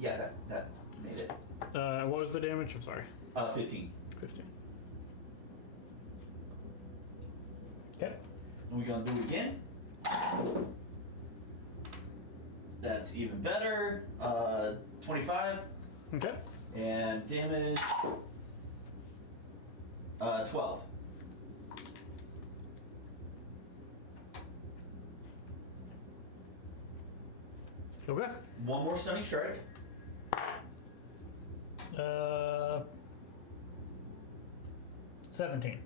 Yeah, that made it. What was the damage? I'm sorry. 15. 15. Okay. And we're gonna do it again. That's even better. 25. Okay. And damage. 12. Okay. One more stunning strike. 17.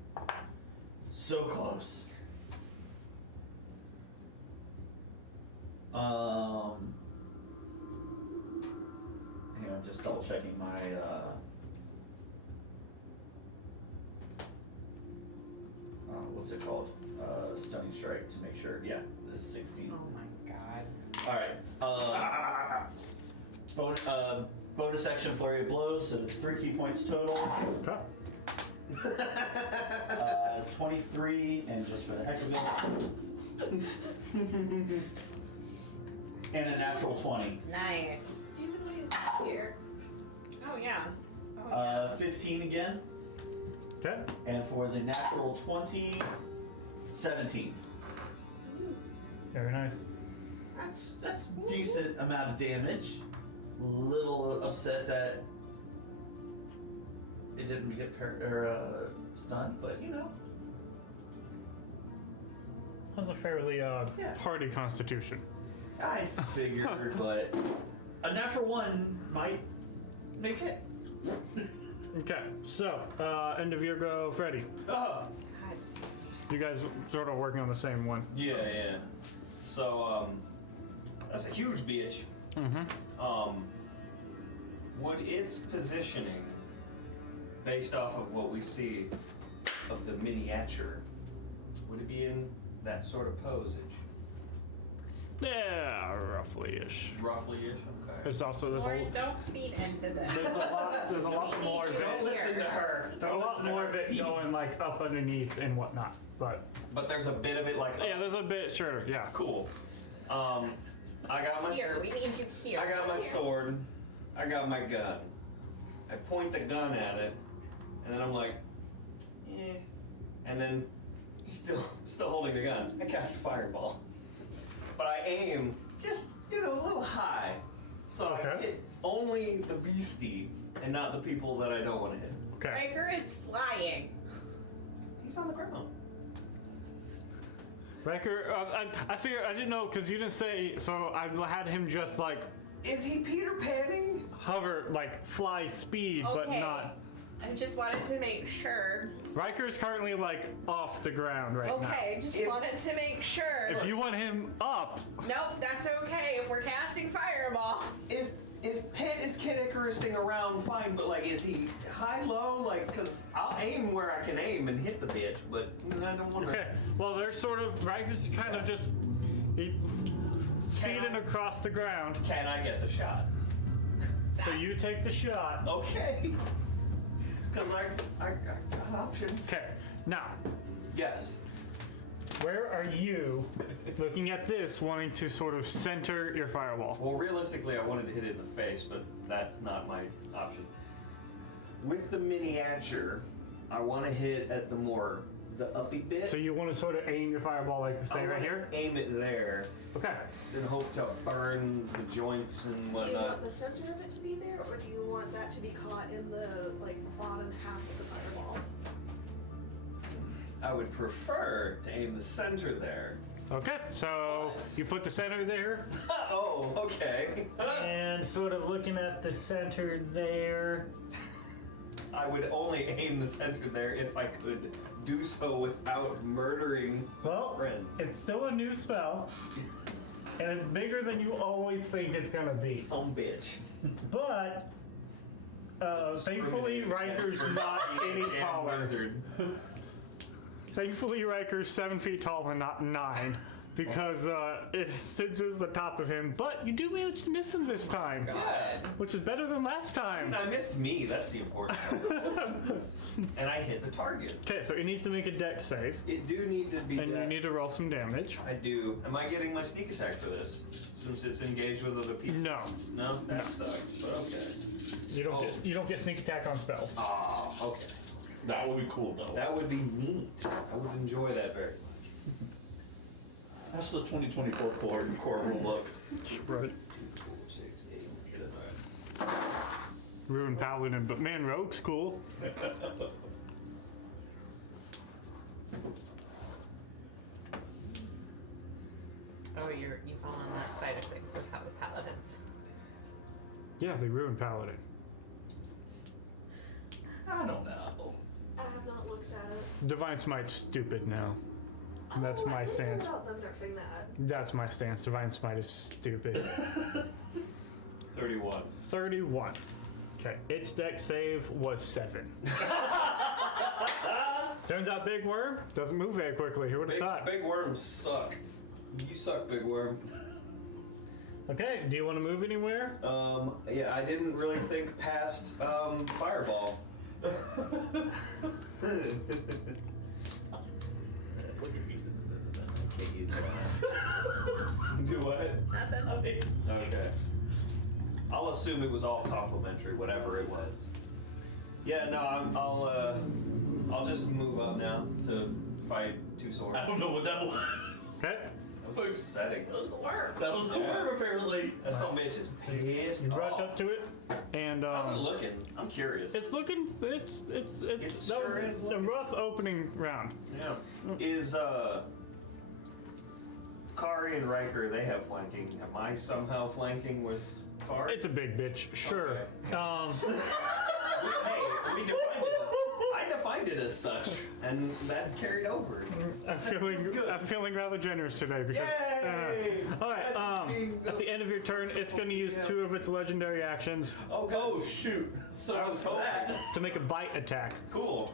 So close. Hang on, just double checking my what's it called? Stunning strike to make sure. Yeah, this is 16. Oh my god. All right. Bonus action flurry of blows, so it's 3 key points total. Okay. 23, and just for the heck of it, and a natural 20. Nice. Even when he's not here. Oh yeah. Oh yeah. 15 again, Okay. and for the natural 20, 17. Very nice. That's decent amount of damage. Little upset that it didn't get stunned, but you know. That's a fairly hardy constitution. I figured, but a natural 1 might make it. Okay. So, end of your go, Freddy. Oh. God. You guys sort of working on the same one. Yeah. So, that's a huge bitch. Mm-hmm. Would its positioning, based off of what we see of the miniature, would it be in that sort of posage? Yeah, roughly-ish. Roughly-ish, okay. There's also Lauren, don't feed into this. there's a lot We more need of you it. to Listen to her. There's a lot more of it going like up underneath and whatnot. But But there's a bit of it like, yeah, there's a bit. Sure. Yeah. cool. I got my Here, we need you here. I got my Here. sword. I got my gun. I point the gun at it, and then I'm like, eh. And then, still holding the gun, I cast a fireball. But I aim just, a little high, so I Okay. hit only the beastie and not the people that I don't want to hit. Okay. Riker is flying. He's on the ground. Riker, I figured I didn't know because you didn't say. So I had him just like Is he Peter Panning? hover, like fly speed, but Okay. not. I just wanted to make sure. Riker's currently like off the ground right now. Okay, just wanted to make sure. If you want him up, Nope, that's okay if we're casting fireball. If Pitt is Kid Icarusing around, fine, but like, is he high, low? Like, cause I'll aim where I can aim and hit the bitch, but I don't want to. okay. Well, there's sort of Riker's kind of just speeding across the ground. Can I get the shot? So you take the shot. Okay. Because I got options. Okay, now, Yes. where are you, looking at this, wanting to sort of center your firewall? Well, realistically, I wanted to hit it in the face, but that's not my option. With the miniature, I want to hit at the uppy bit. So you want to sort of aim your fireball like I say right wanna here? aim it there, Okay. and hope to burn the joints and Do you whatnot. want the center of it to be there, or do you want that to be caught in the bottom half of the fireball? I would prefer to aim the center there. Okay, so you put the center there, Oh, okay. and sort of looking at the center there. I would only aim the center there if I could do so without murdering Well, friends. it's still a new spell, and it's bigger than you always think it's gonna be. Some bitch. But thankfully, Riker's not any taller. Wizard. Thankfully, Riker's 7 feet tall and not 9, because it cinches the top of him. But you do manage to miss him this time, Yeah. which is better than last time. I missed me. That's the important part. And I hit the target. Okay, so it needs to make a dex save, It do need to be. and you need to roll some damage. I do. Am I getting my sneak attack for this? Since it's engaged with other people. No, No, that sucks. But okay. you don't get sneak attack on spells. Ah, okay. That would be cool though. That would be neat. I would enjoy that very much. That's the 2024 core rule book. Right. 6, 8. Ruined Paladin, but man, Rogue's cool. Oh, you fall on that side of things with how the paladins. Yeah, they ruined Paladin. I don't know. I have not looked at it. Divine Smite's stupid now. That's Oh, my I didn't stance. know about them nerfing that. That's my stance. Divine Smite is stupid. 31. 31. Okay, its dex save was 7. Turns out Big Worm doesn't move very quickly. Who would have thought? Big worms suck. You suck, big worm. Okay, do you want to move anywhere? Yeah, I didn't really think past fireball. Look at me. Can't use that. Do what? Nothing. Okay. I'll assume it was all complimentary, whatever it was. Yeah, no, I'll just move up now to fight two swords. I don't know what that was. Okay, That was upsetting. It was the worm. That was the Yeah. worm apparently. That some bitch is pissed you rush off. up to it, and How's it looking? I'm curious. it's looking. It's It that sure was is a looking- rough opening round. Yeah. Is Kari and Riker, they have flanking. Am I somehow flanking with Kari? It's a big bitch, sure. Hey, we defined it. I defined it as such, and that's carried over. I'm feeling rather generous today because. Yay! All right. At the end of your turn, it's going to use 2 of its legendary actions Oh, God. Oh shoot. So I was hoping. to make a bite attack, Cool.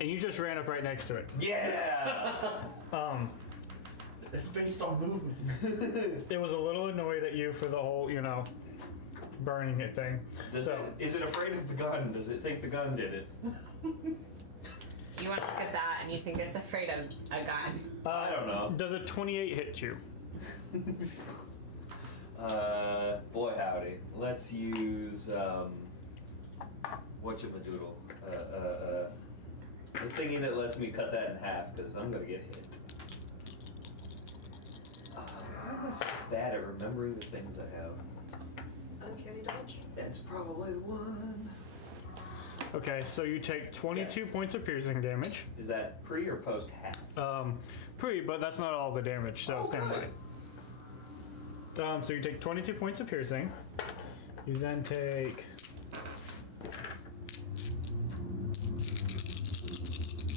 and you just ran up right next to it. Yeah! It's based on movement. It was a little annoyed at you for the whole, burning it thing. Is it afraid of the gun? Does it think the gun did it? You want to look at that and you think it's afraid of a gun. I don't know. Does a 28 hit you? Boy howdy. Let's use, whatchamadoodle. The thingy that lets me cut that in half, because I'm gonna get hit. Why am I so bad at remembering the things I have? Uncanny dodge. That's probably the one. Okay, so you take 22 Yes. points of piercing damage. Is that pre or post half? But that's not all the damage, so Oh, stand good. by. So you take 22 points of piercing. You then take.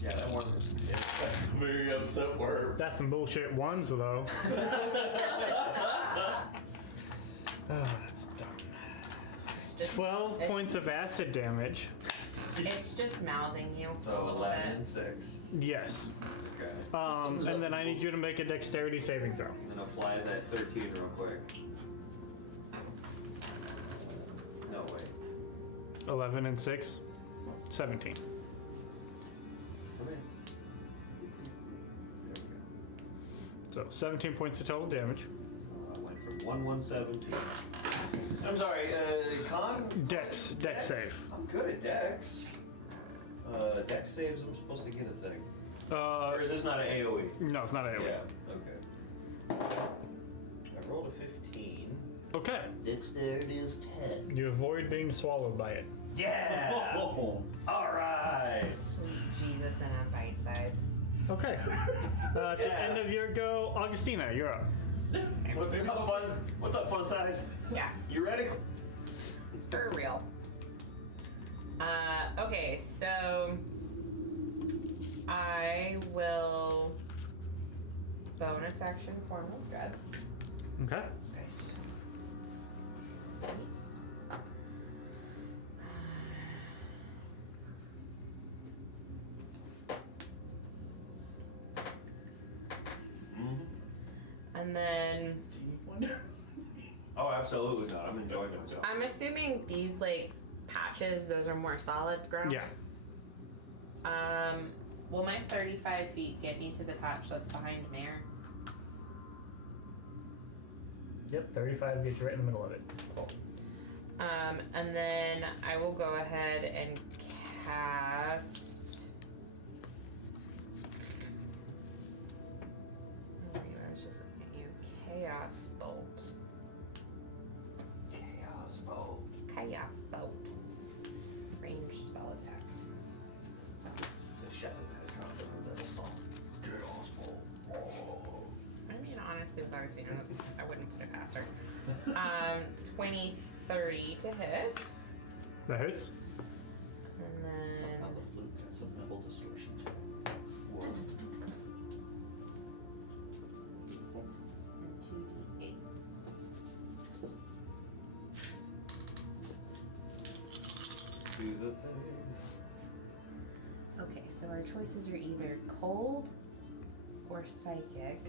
Yeah, that one was That's a very upset worm. That's some bullshit ones, though. That's dumb. It's just 12 it- points of acid damage. It's just mouthing you. a So little 11 bit. and 6. Yes. Okay. And then I need you to make a dexterity saving throw. I'm gonna apply that 13 real quick. No, wait. 11 and 6, 17. Come in. There we go. So 17 points of total damage. So I went from 117. I'm sorry, con? Dex save. I'm good at Dex. Dex saves, I'm supposed to get a thing. Or is this not an AoE? No, it's not AoE. Yeah, okay. I rolled a 15. Okay. Dexterity is 10. You avoid being swallowed by it. Yeah! Alright! Sweet Jesus, and I'm bite size. Okay. At the end of your go, Augustina, you're up. What's up, fun? What's up, fun size? Yeah, You ready? for real. Okay, so I will bonus action form of dread. Okay. Nice. And then Oh, absolutely not. I'm enjoying myself. I'm assuming these like patches, those are more solid ground. Yeah. Will my 35 feet get me to the patch that's behind Mare? Yep, 35 gets you right in the middle of it. Cool. And then I will go ahead and cast. Oh, I was just looking at you. Chaos Bolt. Chaos mode. Chaos Bolt. Range spell attack. It's a shadow. That's not something that's a song. Chaos mode. I mean, honestly, with Augustina, I wouldn't put it past her. 20, 30 to hit. That hits. And then. Somehow the flute got some metal distortion to it. Whoa. 6 and 2d8. Do the thing. Okay, so our choices are either cold or psychic.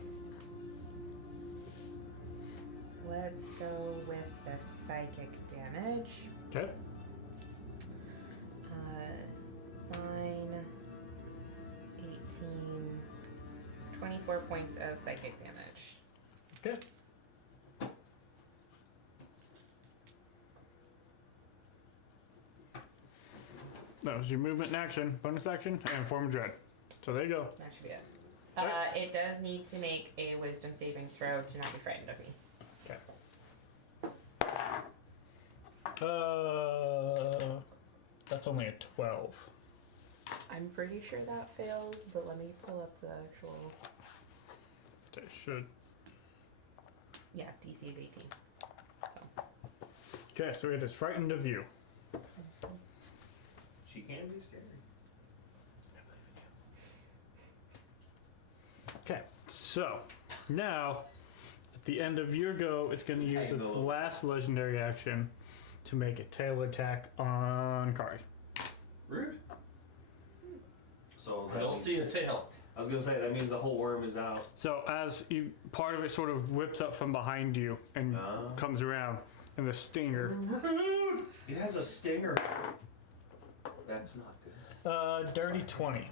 Let's go with the psychic damage. Okay. 9, 18, 24 points of psychic damage. Okay. That was your movement and action, bonus action, and form of dread. So there you go. That should be it. Okay. It does need to make a wisdom saving throw to not be frightened of me. Okay. That's only a 12. I'm pretty sure that fails, but let me pull up the actual. It should. Yeah, DC is 18. So. Okay, so it is frightened of you. She can be scary. Okay, so now at the end of your go, it's going to use its Tangle. last legendary action to make a tail attack on Kari. Rude. So I don't see a tail. I was gonna say that means the whole worm is out. So as you, part of it sort of whips up from behind you and comes around, and the stinger. Rude. It has a stinger. That's not good. Dirty 20.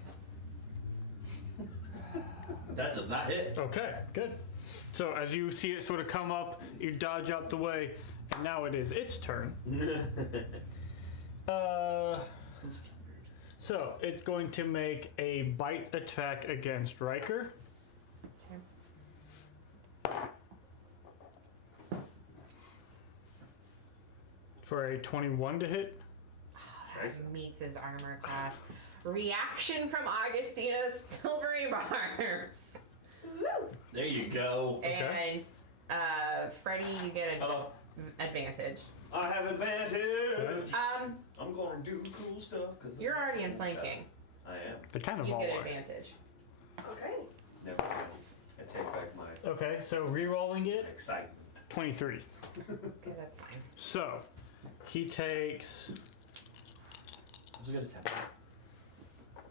That does not hit. Okay, good. So as you see it sort of come up, you dodge out the way, and now it is its turn. So it's going to make a bite attack against Riker. For a 21 to hit. Meets his armor class. Reaction from Augustina's silvery barbs. There you go. Okay. And Freddie, you get an Hello. advantage. I have advantage. Um, I'm gonna do cool stuff because you're already in flanking. I am. They kind of You all get are. advantage. Okay. Never mind. I take back my Okay, so re-rolling it, excitement. 23. Okay, that's fine. So he takes. Who's gonna attack?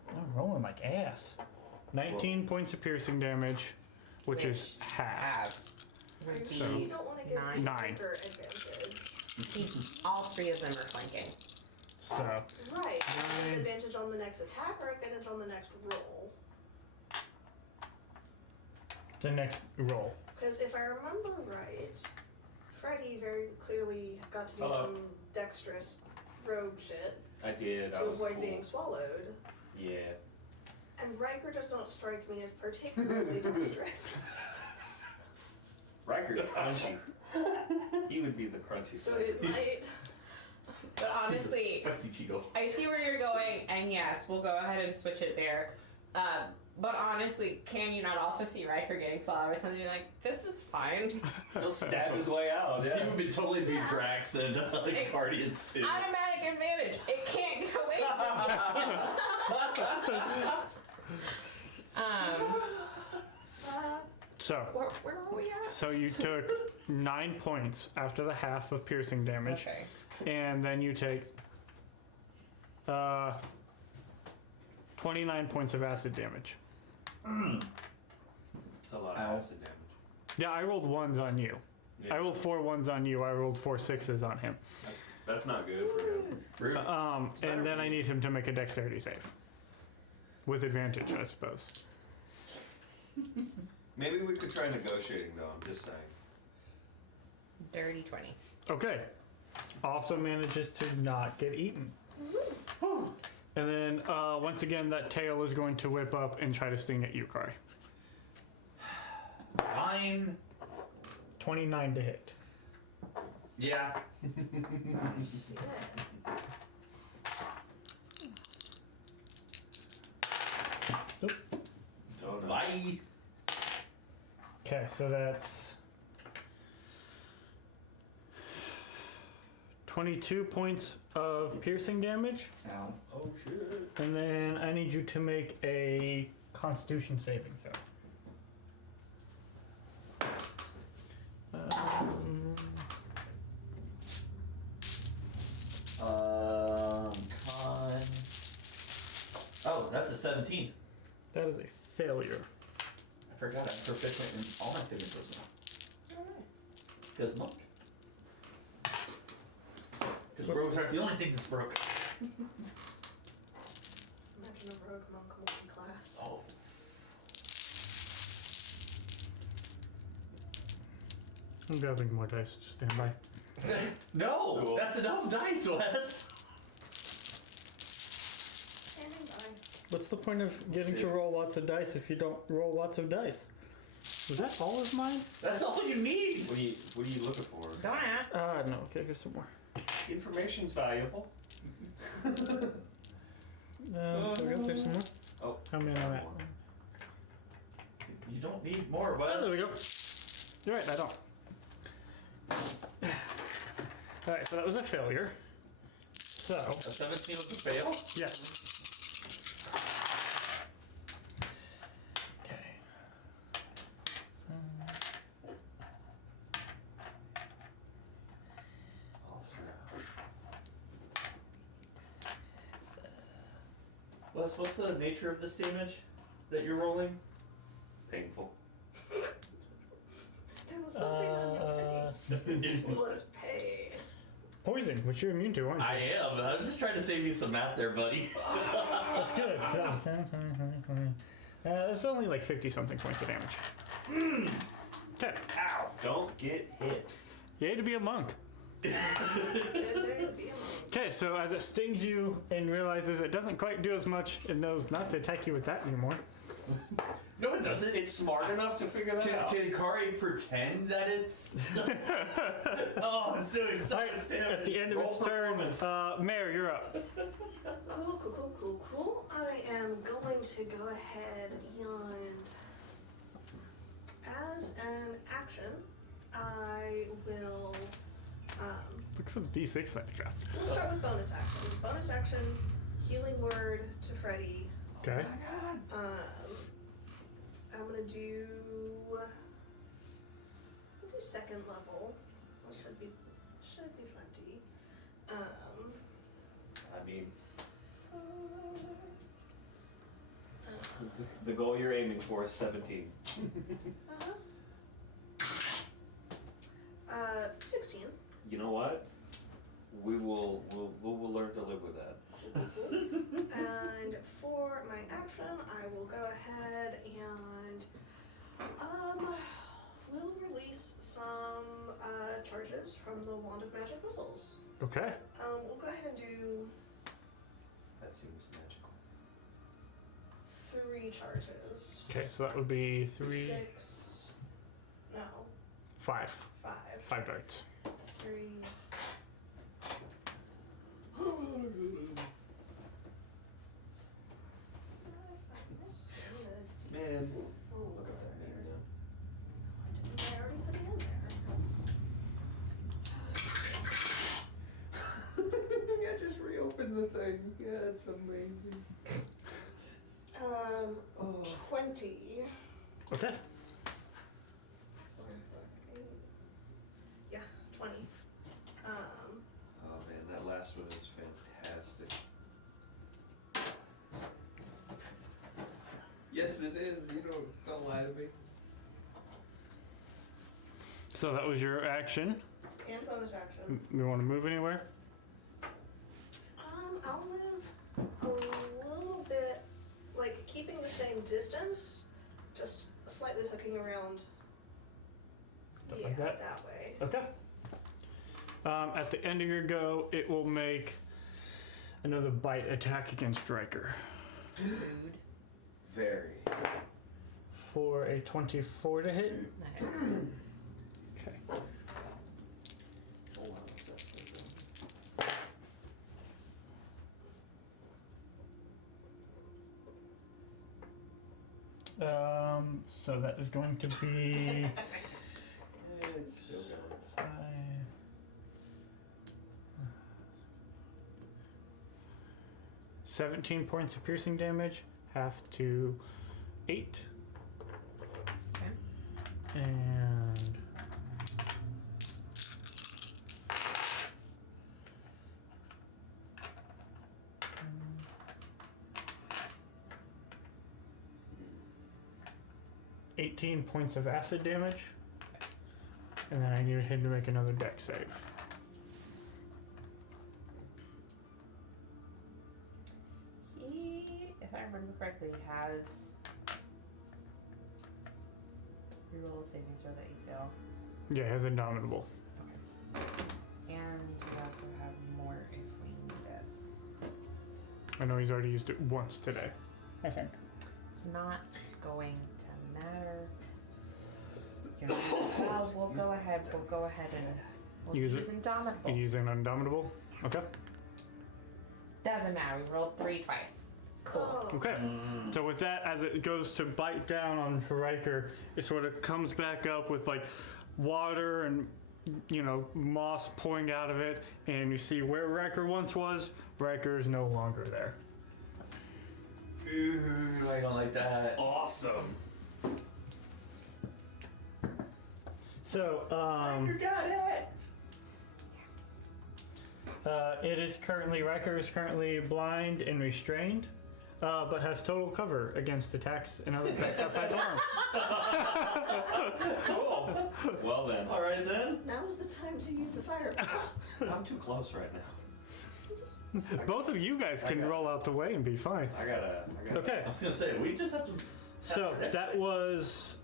I'm rolling like ass. 19 points of piercing damage, which is half. Would So- be You don't want to give nine. Nine. Joker advantage. All three of them are flanking. So Right. Nine. Disadvantage on the next attack or advantage on the next roll? the next roll. Because if I remember right, Freddy very clearly got to do Hello. some dexterous rogue shit I did. I to was avoid cool. being swallowed. Yeah. And Riker does not strike me as particularly dexterous. Riker's crunchy. He would be the crunchy So side. it might. But honestly, Spicy Cheeto. I see where you're going, and yes, we'll go ahead and switch it there. But honestly, can you not also see Riker getting swallowed or something? You're like, this is fine. He'll stab his way out. He Yeah. would be totally be Drax and Guardians too. Automatic advantage. It can't get away from me. So Where are we at? so you took 9 points after the half of piercing damage, Okay. and then you take 29 points of acid damage. It's a lot of Ow. acid damage. Yeah, I rolled 1s on you. Yeah. I rolled 4 1s on you. I rolled 4 6s on him. That's not good for him. Rude. And better then for I you. need him to make a dexterity save. With advantage, I suppose. Maybe we could try negotiating though. I'm just saying. Dirty 20. Okay. Also manages to not get eaten. And then, once again, that tail is going to whip up and try to sting at you, Kari. Fine. 29 to hit. Yeah. Oh no. Bye. Okay, so that's 22 points of piercing damage. Ow. Oh shit. And then I need you to make a Constitution saving throw. Con. Oh, that's a 17. That is a failure. I forgot I'm proficient in all my saving throws now. Because monk. Because rogues aren't the only thing that's broke. Imagine a rogue monk multi-class. Oh. I'm grabbing more dice. Just stand by. No! Cool. That's enough dice, Wes! Standing by. What's the point of getting See. to roll lots of dice if you don't roll lots of dice? Was that all of mine? That's all you need! What are you looking for? Don't ask. No. Okay, here's some more. Information's valuable. There's some more. Oh. How many am I at? You don't need more, Oh, there we Wes. go. You're right, I don't. Alright, so that was a failure. So, A 17 was a fail? yes. Okay. Oh snap. Wes, what's the nature of this damage that you're rolling? Painful. There was something on your face. It was pain. Poison, which you're immune to, aren't you? I am. I'm just trying to save you some math there, buddy. That's good. There's only like 50 something points of damage. Okay. Ow! Don't get hit. You had to be a monk. Good day to be a monk. Okay, so as it stings you and realizes it doesn't quite do as much, it knows not to attack you with that anymore. No, it doesn't. It's smart enough to figure that out. Can Kari pretend that it's... Oh, it's doing so Alright, much damage. at the end of Roll its turn, performance. Mayor, you're up. Cool. I am going to go ahead and, as an action, I will, Look for the D6 that you dropped. we'll start with bonus action. Bonus action, healing word to Freddy. Okay. I'm gonna do second level. Which should be plenty. I mean, the goal you're aiming for is 17. 16. You know what? we'll learn to live with that. And for my action, I will go ahead and we'll release some charges from the Wand of Magic Missiles. Okay. We'll go ahead and do That seems magical. 3 charges. Okay, so that would be 3, 6. No, 5. 5. 5 darts. 3. Man, Oh, look at that name now. I already put it in there. I just reopened the thing. Yeah, it's amazing. 20. Okay. Yeah, 20. Oh man, that last one is fantastic. Yes, it is. You don't lie to me. So that was your action. And bonus action. You want to move anywhere? I'll move a little bit, like keeping the same distance, just slightly hooking around. Yeah, Like that? that way. Okay. At the end of your go, it will make another bite attack against Riker. Rude. Very. For a 24 to hit. Nice. Okay. Oh wow, that's so So that is going to be It's still going. 5. 17 points of piercing damage, half to 8. Okay. And 18 points of acid damage. And then I need him to make another dex save. He, if I remember correctly, has reroll a saving throw that you fail. Yeah, he has Indomitable. And we also have more if we need it. I know he's already used it once today, I think. It's not going to matter. You know, well, we'll go ahead and we'll Use use it. Indomitable. You using Indomitable? Okay. Doesn't matter, we rolled 3 twice. Cool. Oh. Okay. So with that, as it goes to bite down on Riker, it sort of comes back up with like water and moss pouring out of it, and you see where Riker once was. Riker is no longer there. Ooh, I don't like that. Awesome. So You got it. it is currently Riker is currently blind and restrained. But has total cover against attacks and other attacks outside the arm. Cool. Well then. All right then. Now's the time to use the fireball. I'm too close right now. Both of you guys can roll out the way and be fine. I gotta. Okay, I was gonna say we just have to. so that was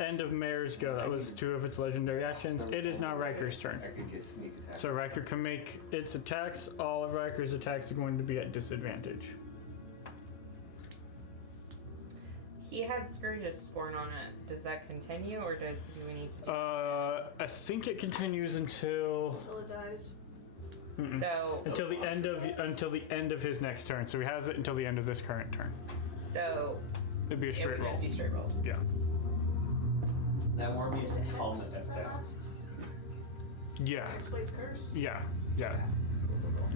end of Mare's go. That was 2 of its legendary actions. It is now Riker's turn. I could get sneak attack. So Riker can make its attacks. All of Riker's attacks are going to be at disadvantage. He had Scourge's scorn on it. Does that continue, or do we need to do I think it continues until Until it dies. so? until the end of his next turn. So he has it until the end of this current turn. So It'd be a it straight would roll. just be straight rolls. Yeah. That worm needs to calm Hex the F that down. lasts. Yeah. Hexblade's curse. Yeah. Yeah.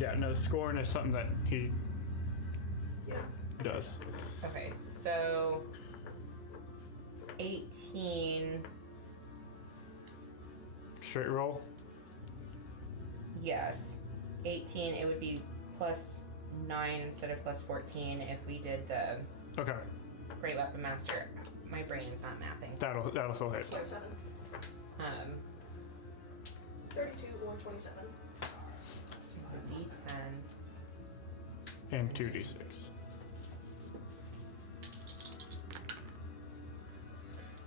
Yeah. No, scorn is something that he Yeah. does. Okay, so 18. Straight roll. Yes, 18. It would be plus 9 instead of plus 14 if we did the Okay. Great Weapon Master. My brain's not mathing. That'll still hit. 27. 32 32 or 27. D10. And 2d6.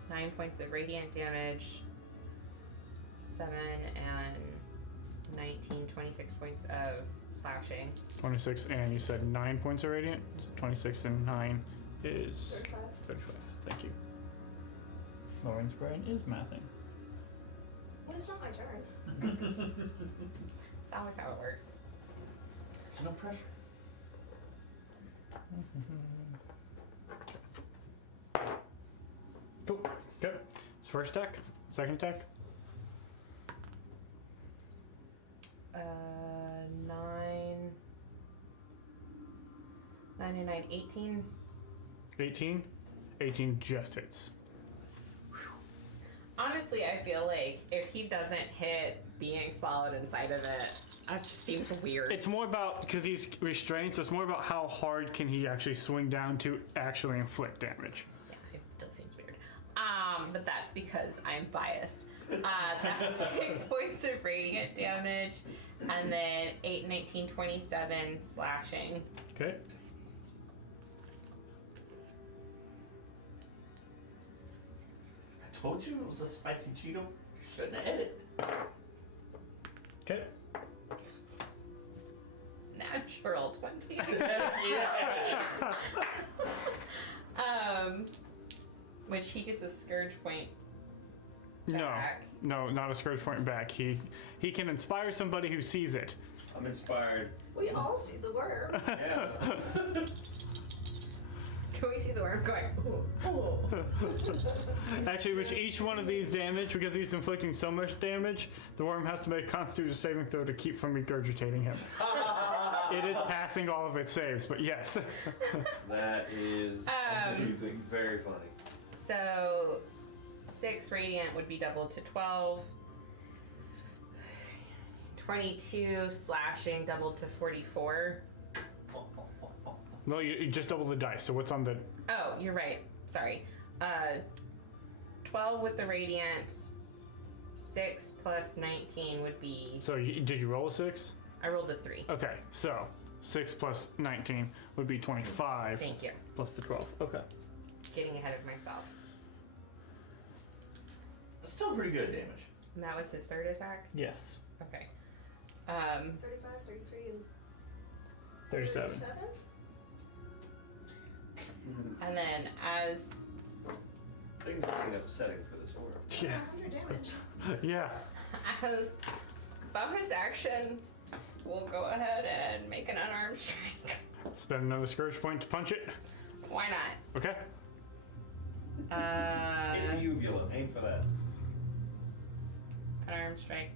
9 points of radiant damage. 7 and 19, 26 points of slashing. 26, and you said 9 points of radiant. So 26 and 9 is 35. 35. Thank you. Lauren's brain is mathing. When it's not my turn. It's always how it works. There's no pressure. Cool. Okay. It's first attack. Second attack. 9 and 9, 18. 18. 18 just hits. Honestly, I feel like if he doesn't hit being swallowed inside of it, that just seems weird. It's more about, because he's restrained, so it's more about how hard can he actually swing down to actually inflict damage. Yeah, it still seems weird. But that's because I'm biased. That's 6 points of radiant damage, and then 8, 19, 27 slashing. Okay. I told you it was a spicy Cheeto. Shouldn't have ate it. Okay. Natural 20. Yes. Which he gets a scourge point No. back. No, not a scourge point back. He can inspire somebody who sees it. I'm inspired. We all see the worm. Yeah. Can we see the worm going, ooh, ooh? Actually, with each one of these damage, because he's inflicting so much damage, the worm has to make a Constitution saving throw to keep from regurgitating him. It is passing all of its saves, but yes. That is amazing. Very funny. So 6 radiant would be doubled to 12. 22 slashing doubled to 44. No, you just double the dice. So what's on the? Oh, you're right. Sorry. 12 with the radiant. 6 plus 19 would be. So did you roll a 6? I rolled a 3. Okay, so 6 plus 19 would be 25. Thank you. Plus the 12. Okay. Getting ahead of myself. That's still pretty good damage. And that was his third attack? Yes. Okay. 35, 33, and 37. 37? And then as Things are getting upsetting for this world. Yeah. 100 damage. Yeah. as bonus action, we'll go ahead and make an unarmed strike. Spend another scourge point to punch it. Why not? Okay. In the uvula. Aim for that. Unarmed strike.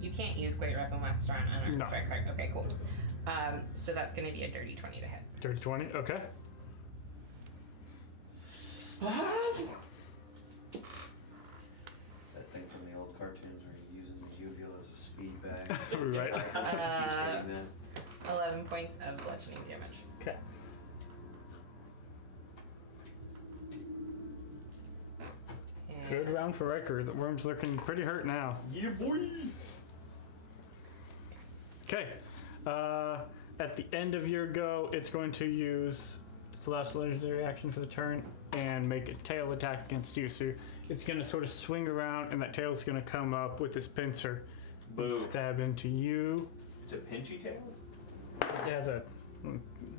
You can't use Great Weapon Master on unarmed No. strike, correct? Okay, cool. So that's going to be a dirty 20 to hit. Dirty 20. Okay. It's that thing from the old cartoons where you're using the uvula as a speed bag. Right. I just keep saying that. 11 points of bludgeoning damage. Okay. And Good round for Riker. The worm's looking pretty hurt now. Yeah, boy. Okay. At the end of your go, it's going to use its last legendary action for the turn and make a tail attack against you. So it's going to sort of swing around, and that tail is going to come up with this pincer and Boo. stab into you. It's a pinchy tail? It has a,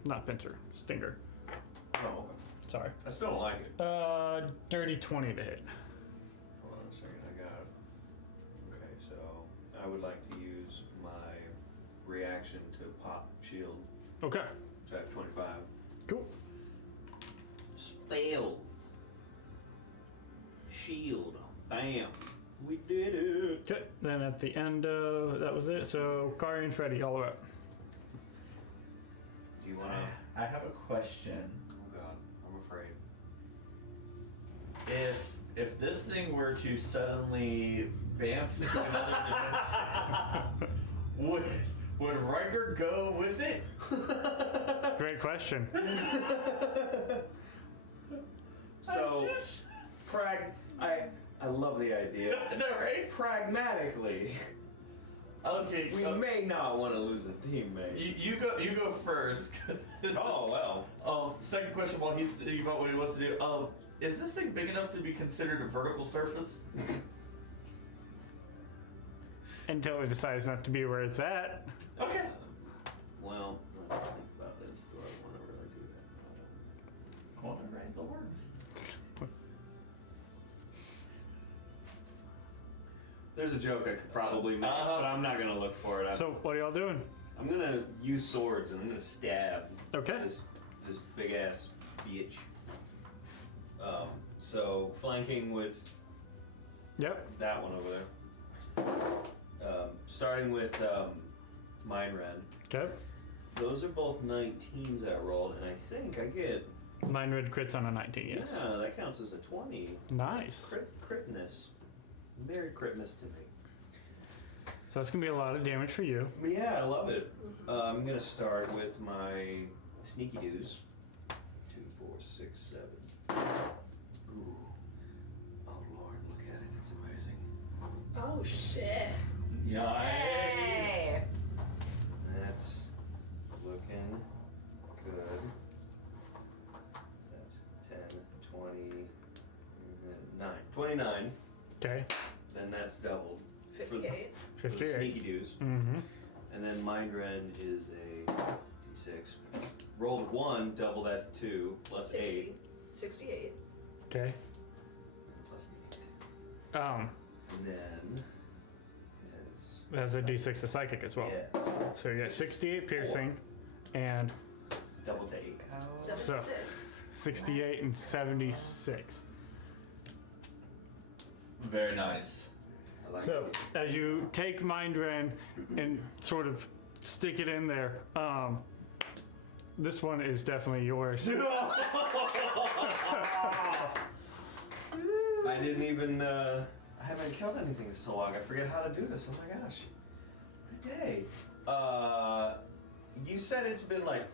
not pincer, stinger. Oh, okay. Sorry. I still don't like it. Dirty 20 to hit. Hold on a second, I got it. Okay, so I would like to use my reaction to pop shield. Okay. So I have 25. Cool. Spells. Shield. Bam. We did it. Okay. Then at the end of that was it. So Kari and Freddy, all up. Do you want to? I have a question. Oh god, I'm afraid. If this thing were to suddenly bamf to another dimension, would Riker go with it? Great question. So, I love the idea. No, right? Pragmatically, Okay, We may not want to lose a teammate. you go first. Oh, well. Second question while he's thinking about what he wants to do. Is this thing big enough to be considered a vertical surface? Until it decides not to be where it's at. Okay. Well, let's think about this. Do I want to really do that? I want to write the word. There's a joke I could probably make, but I'm not going to look for it. So, what are y'all doing? I'm going to use swords and I'm going to stab Okay. this big ass bitch. So, flanking with Yep. that one over there. Starting with Mine Ren. Okay. Those are both 19s I rolled, and I think I get. Mine red crits on a 19, yes. Yeah, that counts as a 20. Nice. Critness. Very critness to me. So that's going to be a lot of damage for you. Yeah, I love it. I'm going to start with my sneaky doos. 2, 4, 6, 7. Ooh. Oh, Lord, look at it. It's amazing. Oh shit. Hey! That's looking good. That's 10, 20, 9. 29. Okay. Then that's doubled. 58. For the 58. sneaky doos. Mm-hmm. And then Mind Ren is a d6. Rolled 1, double that to 2, plus 60. 8. 68. Okay. Plus the 8. Um, And then has a d6 to psychic as well. yes, So you got 68 piercing and double to 8. 76. 68 and 76. Very nice. I like So it. as you take Mind Ren and sort of stick it in there, this one is definitely yours. I didn't even, I haven't killed anything in so long. I forget how to do this. Oh my gosh. What a day. You said it's been like,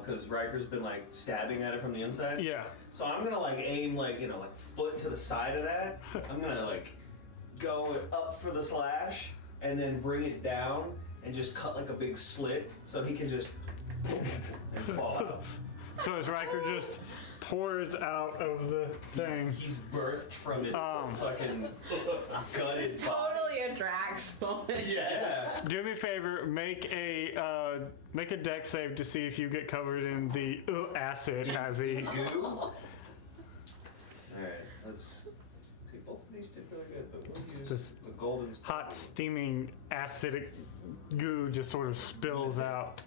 because Riker's been like stabbing at it from the inside. Yeah. So I'm gonna like aim like, like foot to the side of that. I'm gonna like go up for the slash and then bring it down and just cut like a big slit so he can just and fall out. So as Riker just pours out of the thing. He's birthed from his fucking gutted It's body. totally a Drax moment. Yeah. Do me a favor, make a deck save to see if you get covered in the acid as he. Goo. Alright, let's see. Both of these did really good, but we'll use Just the golden Hot steaming acidic goo just sort of spills out.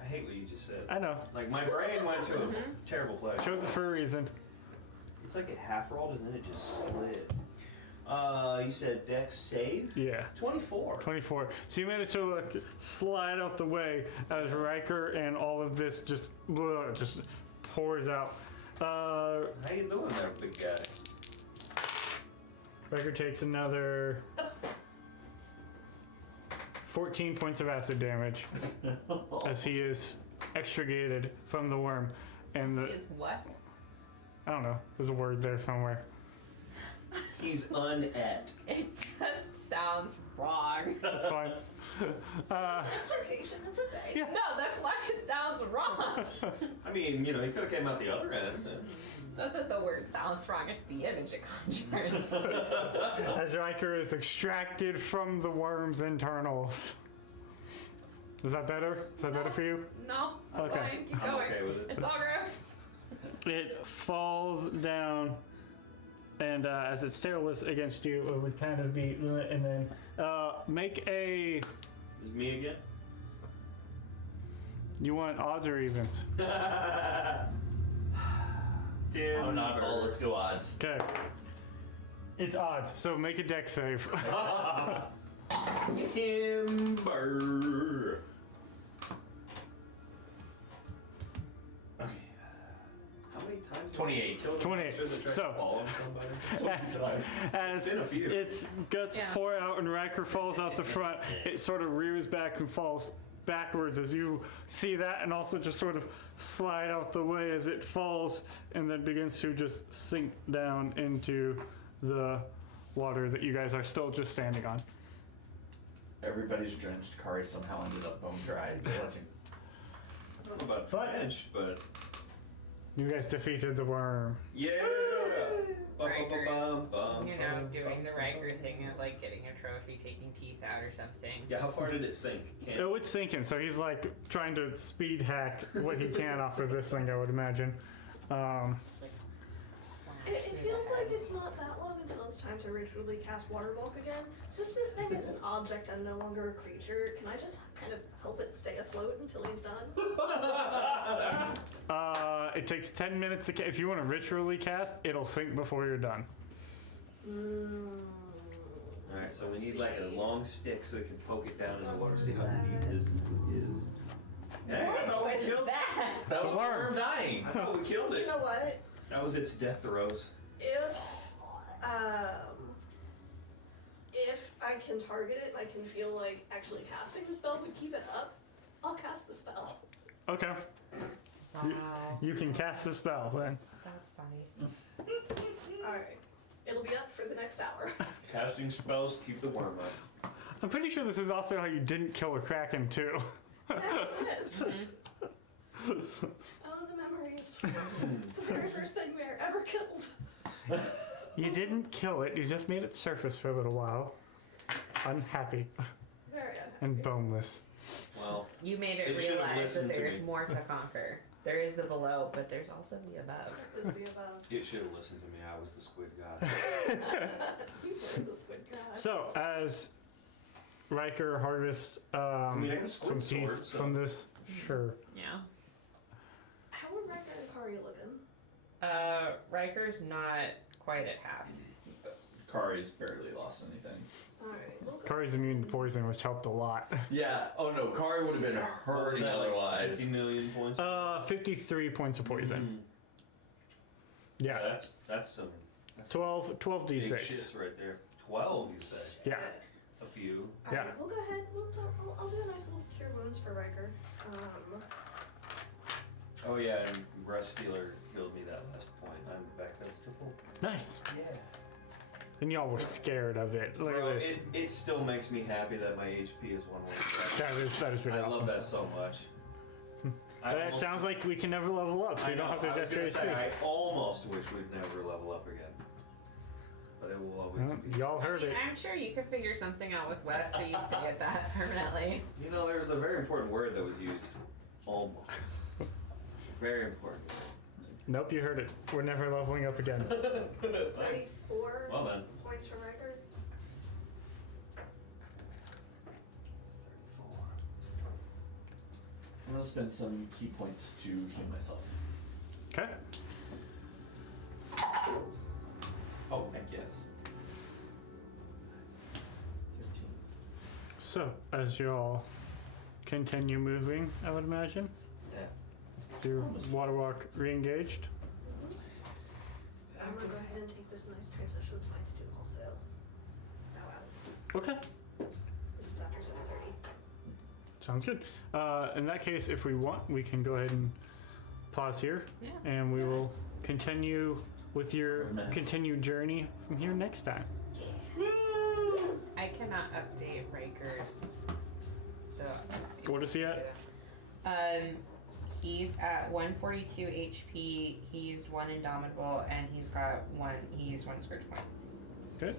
I hate what you just said. I know. Like my brain went to a terrible place. Chose it for a reason. It's like it half rolled and then it just slid. You said dex save? Yeah. 24. 24. So you managed to like, slide out the way as Riker and all of this just pours out. How you doing there, big guy? Riker takes another 14 points of acid damage as he is extricated from the worm. And the, Is what? I don't know, there's a word there somewhere. He's unat. It just sounds wrong. That's fine. Extrication, it's a thing. No, that's why it sounds wrong. I mean, he could have came out the other end. It's not that the word sounds wrong, it's the image it conjures. As Riker is extracted from the worm's internals. Is that better? Is that better for you? No, I'm Okay. fine. Keep I'm going. okay with it. It's all gross. It falls down, and as its tail was against you, it would kind of be, and then make a. Is me again? You want odds or evens? Timber. I'm not roll. Let's go odds. Okay. It's odds, so make a deck save. Timber. Okay. How many times? 28. 28. So- As been a few. its guts Yeah. pour out and Riker falls out the front, it sort of rears back and falls backwards as you see that, and also just sort of slide out the way as it falls and then begins to just sink down into the water that you guys are still just standing on. Everybody's drenched. Kari somehow ended up bone dry. I don't know about But- drenched, but You guys defeated the worm. yeah. Bum, You know, doing the Riker thing of like getting a trophy, taking teeth out or something. Yeah, how far did it sink? Can't. Oh, it's sinking, so he's like trying to speed hack what he can off of this thing, I would imagine. It's like slash It through feels the like head. it's not that long until it's time to ritually cast water bulk again. It's just this thing is an object and no longer a creature. Can I just kind of help it stay afloat until he's done? It takes 10 minutes to if you want to ritually cast, it'll sink before you're done. Alright, so we need like a long stick so we can poke it down in the water, see how deep this is. Hey, I thought we What is killed that? That was the worm. worm dying. I thought we killed You it. know what? That was its death throes. If I can target it and I can feel like actually casting the spell would keep it up, I'll cast the spell. Okay, Wow, you can cast the spell then. that's funny. Alright. It'll be up for the next hour. Casting spells keep the worm up. I'm pretty sure this is also how you didn't kill a kraken too. Yeah, it is. Oh, the memories. The very first thing we ever killed. You didn't kill it, you just made it surface for a little while. Unhappy Very unhappy. and boneless. Well, You made It it should have realize that listened to there's me. more to conquer. There is the below, but there's also the above. That was the above. it should have listened to me. I was the squid god. You were the squid god. So, as Riker harvests I mean, I can some squid teeth sword, so. from this, sure. Yeah. How are Riker and Kari looking? Riker's not quite at half. Kari's barely lost anything. Alright, we'll go. Kari's immune to poison, which helped a lot. Yeah. Oh no, Kari would have been What was hurting that, like otherwise. 50 million points? 53 points of poison. Yeah, Yeah, that's some 12 big d6. shits right there. 12, you say? Yeah. It's up to you. Yeah. Alright, we'll go ahead. I'll do a nice little cure wounds for Riker. Oh yeah, and Russ Steeler healed me that last point. I'm back to full. Nice. Yeah. And y'all were scared of it. Look Bro, at this. it still makes me happy that my HP is 1/1. That is pretty I awesome. love that so much. That sounds like we can never level up, so you don't have to adjust your HP. I almost wish we'd never level up again. But it will always Well, be. y'all heard it. I'm sure you could figure something out with Wes so you stay at that permanently. You know, there's a very important word that was used. Almost. Very important. Nope, you heard it. We're never leveling up again. 34 Well then. points for Riker. 34. I'm gonna spend some key points to heal myself. Okay. Oh, heck yes. 13. So, as y'all continue moving, I would imagine, Yeah. through Waterwalk re-engaged. I'm gonna go ahead and take this nice transition point to do also. Oh wow. Okay. This is after 7:30. Sounds good. In that case, if we want, we can go ahead and pause here, Yeah. and we will continue with your Mess. continued journey from here next time. I cannot update Riker's. So. What is he at? He's at 142 HP. He used 1 Indomitable, and he used 1 Scourge point. Good.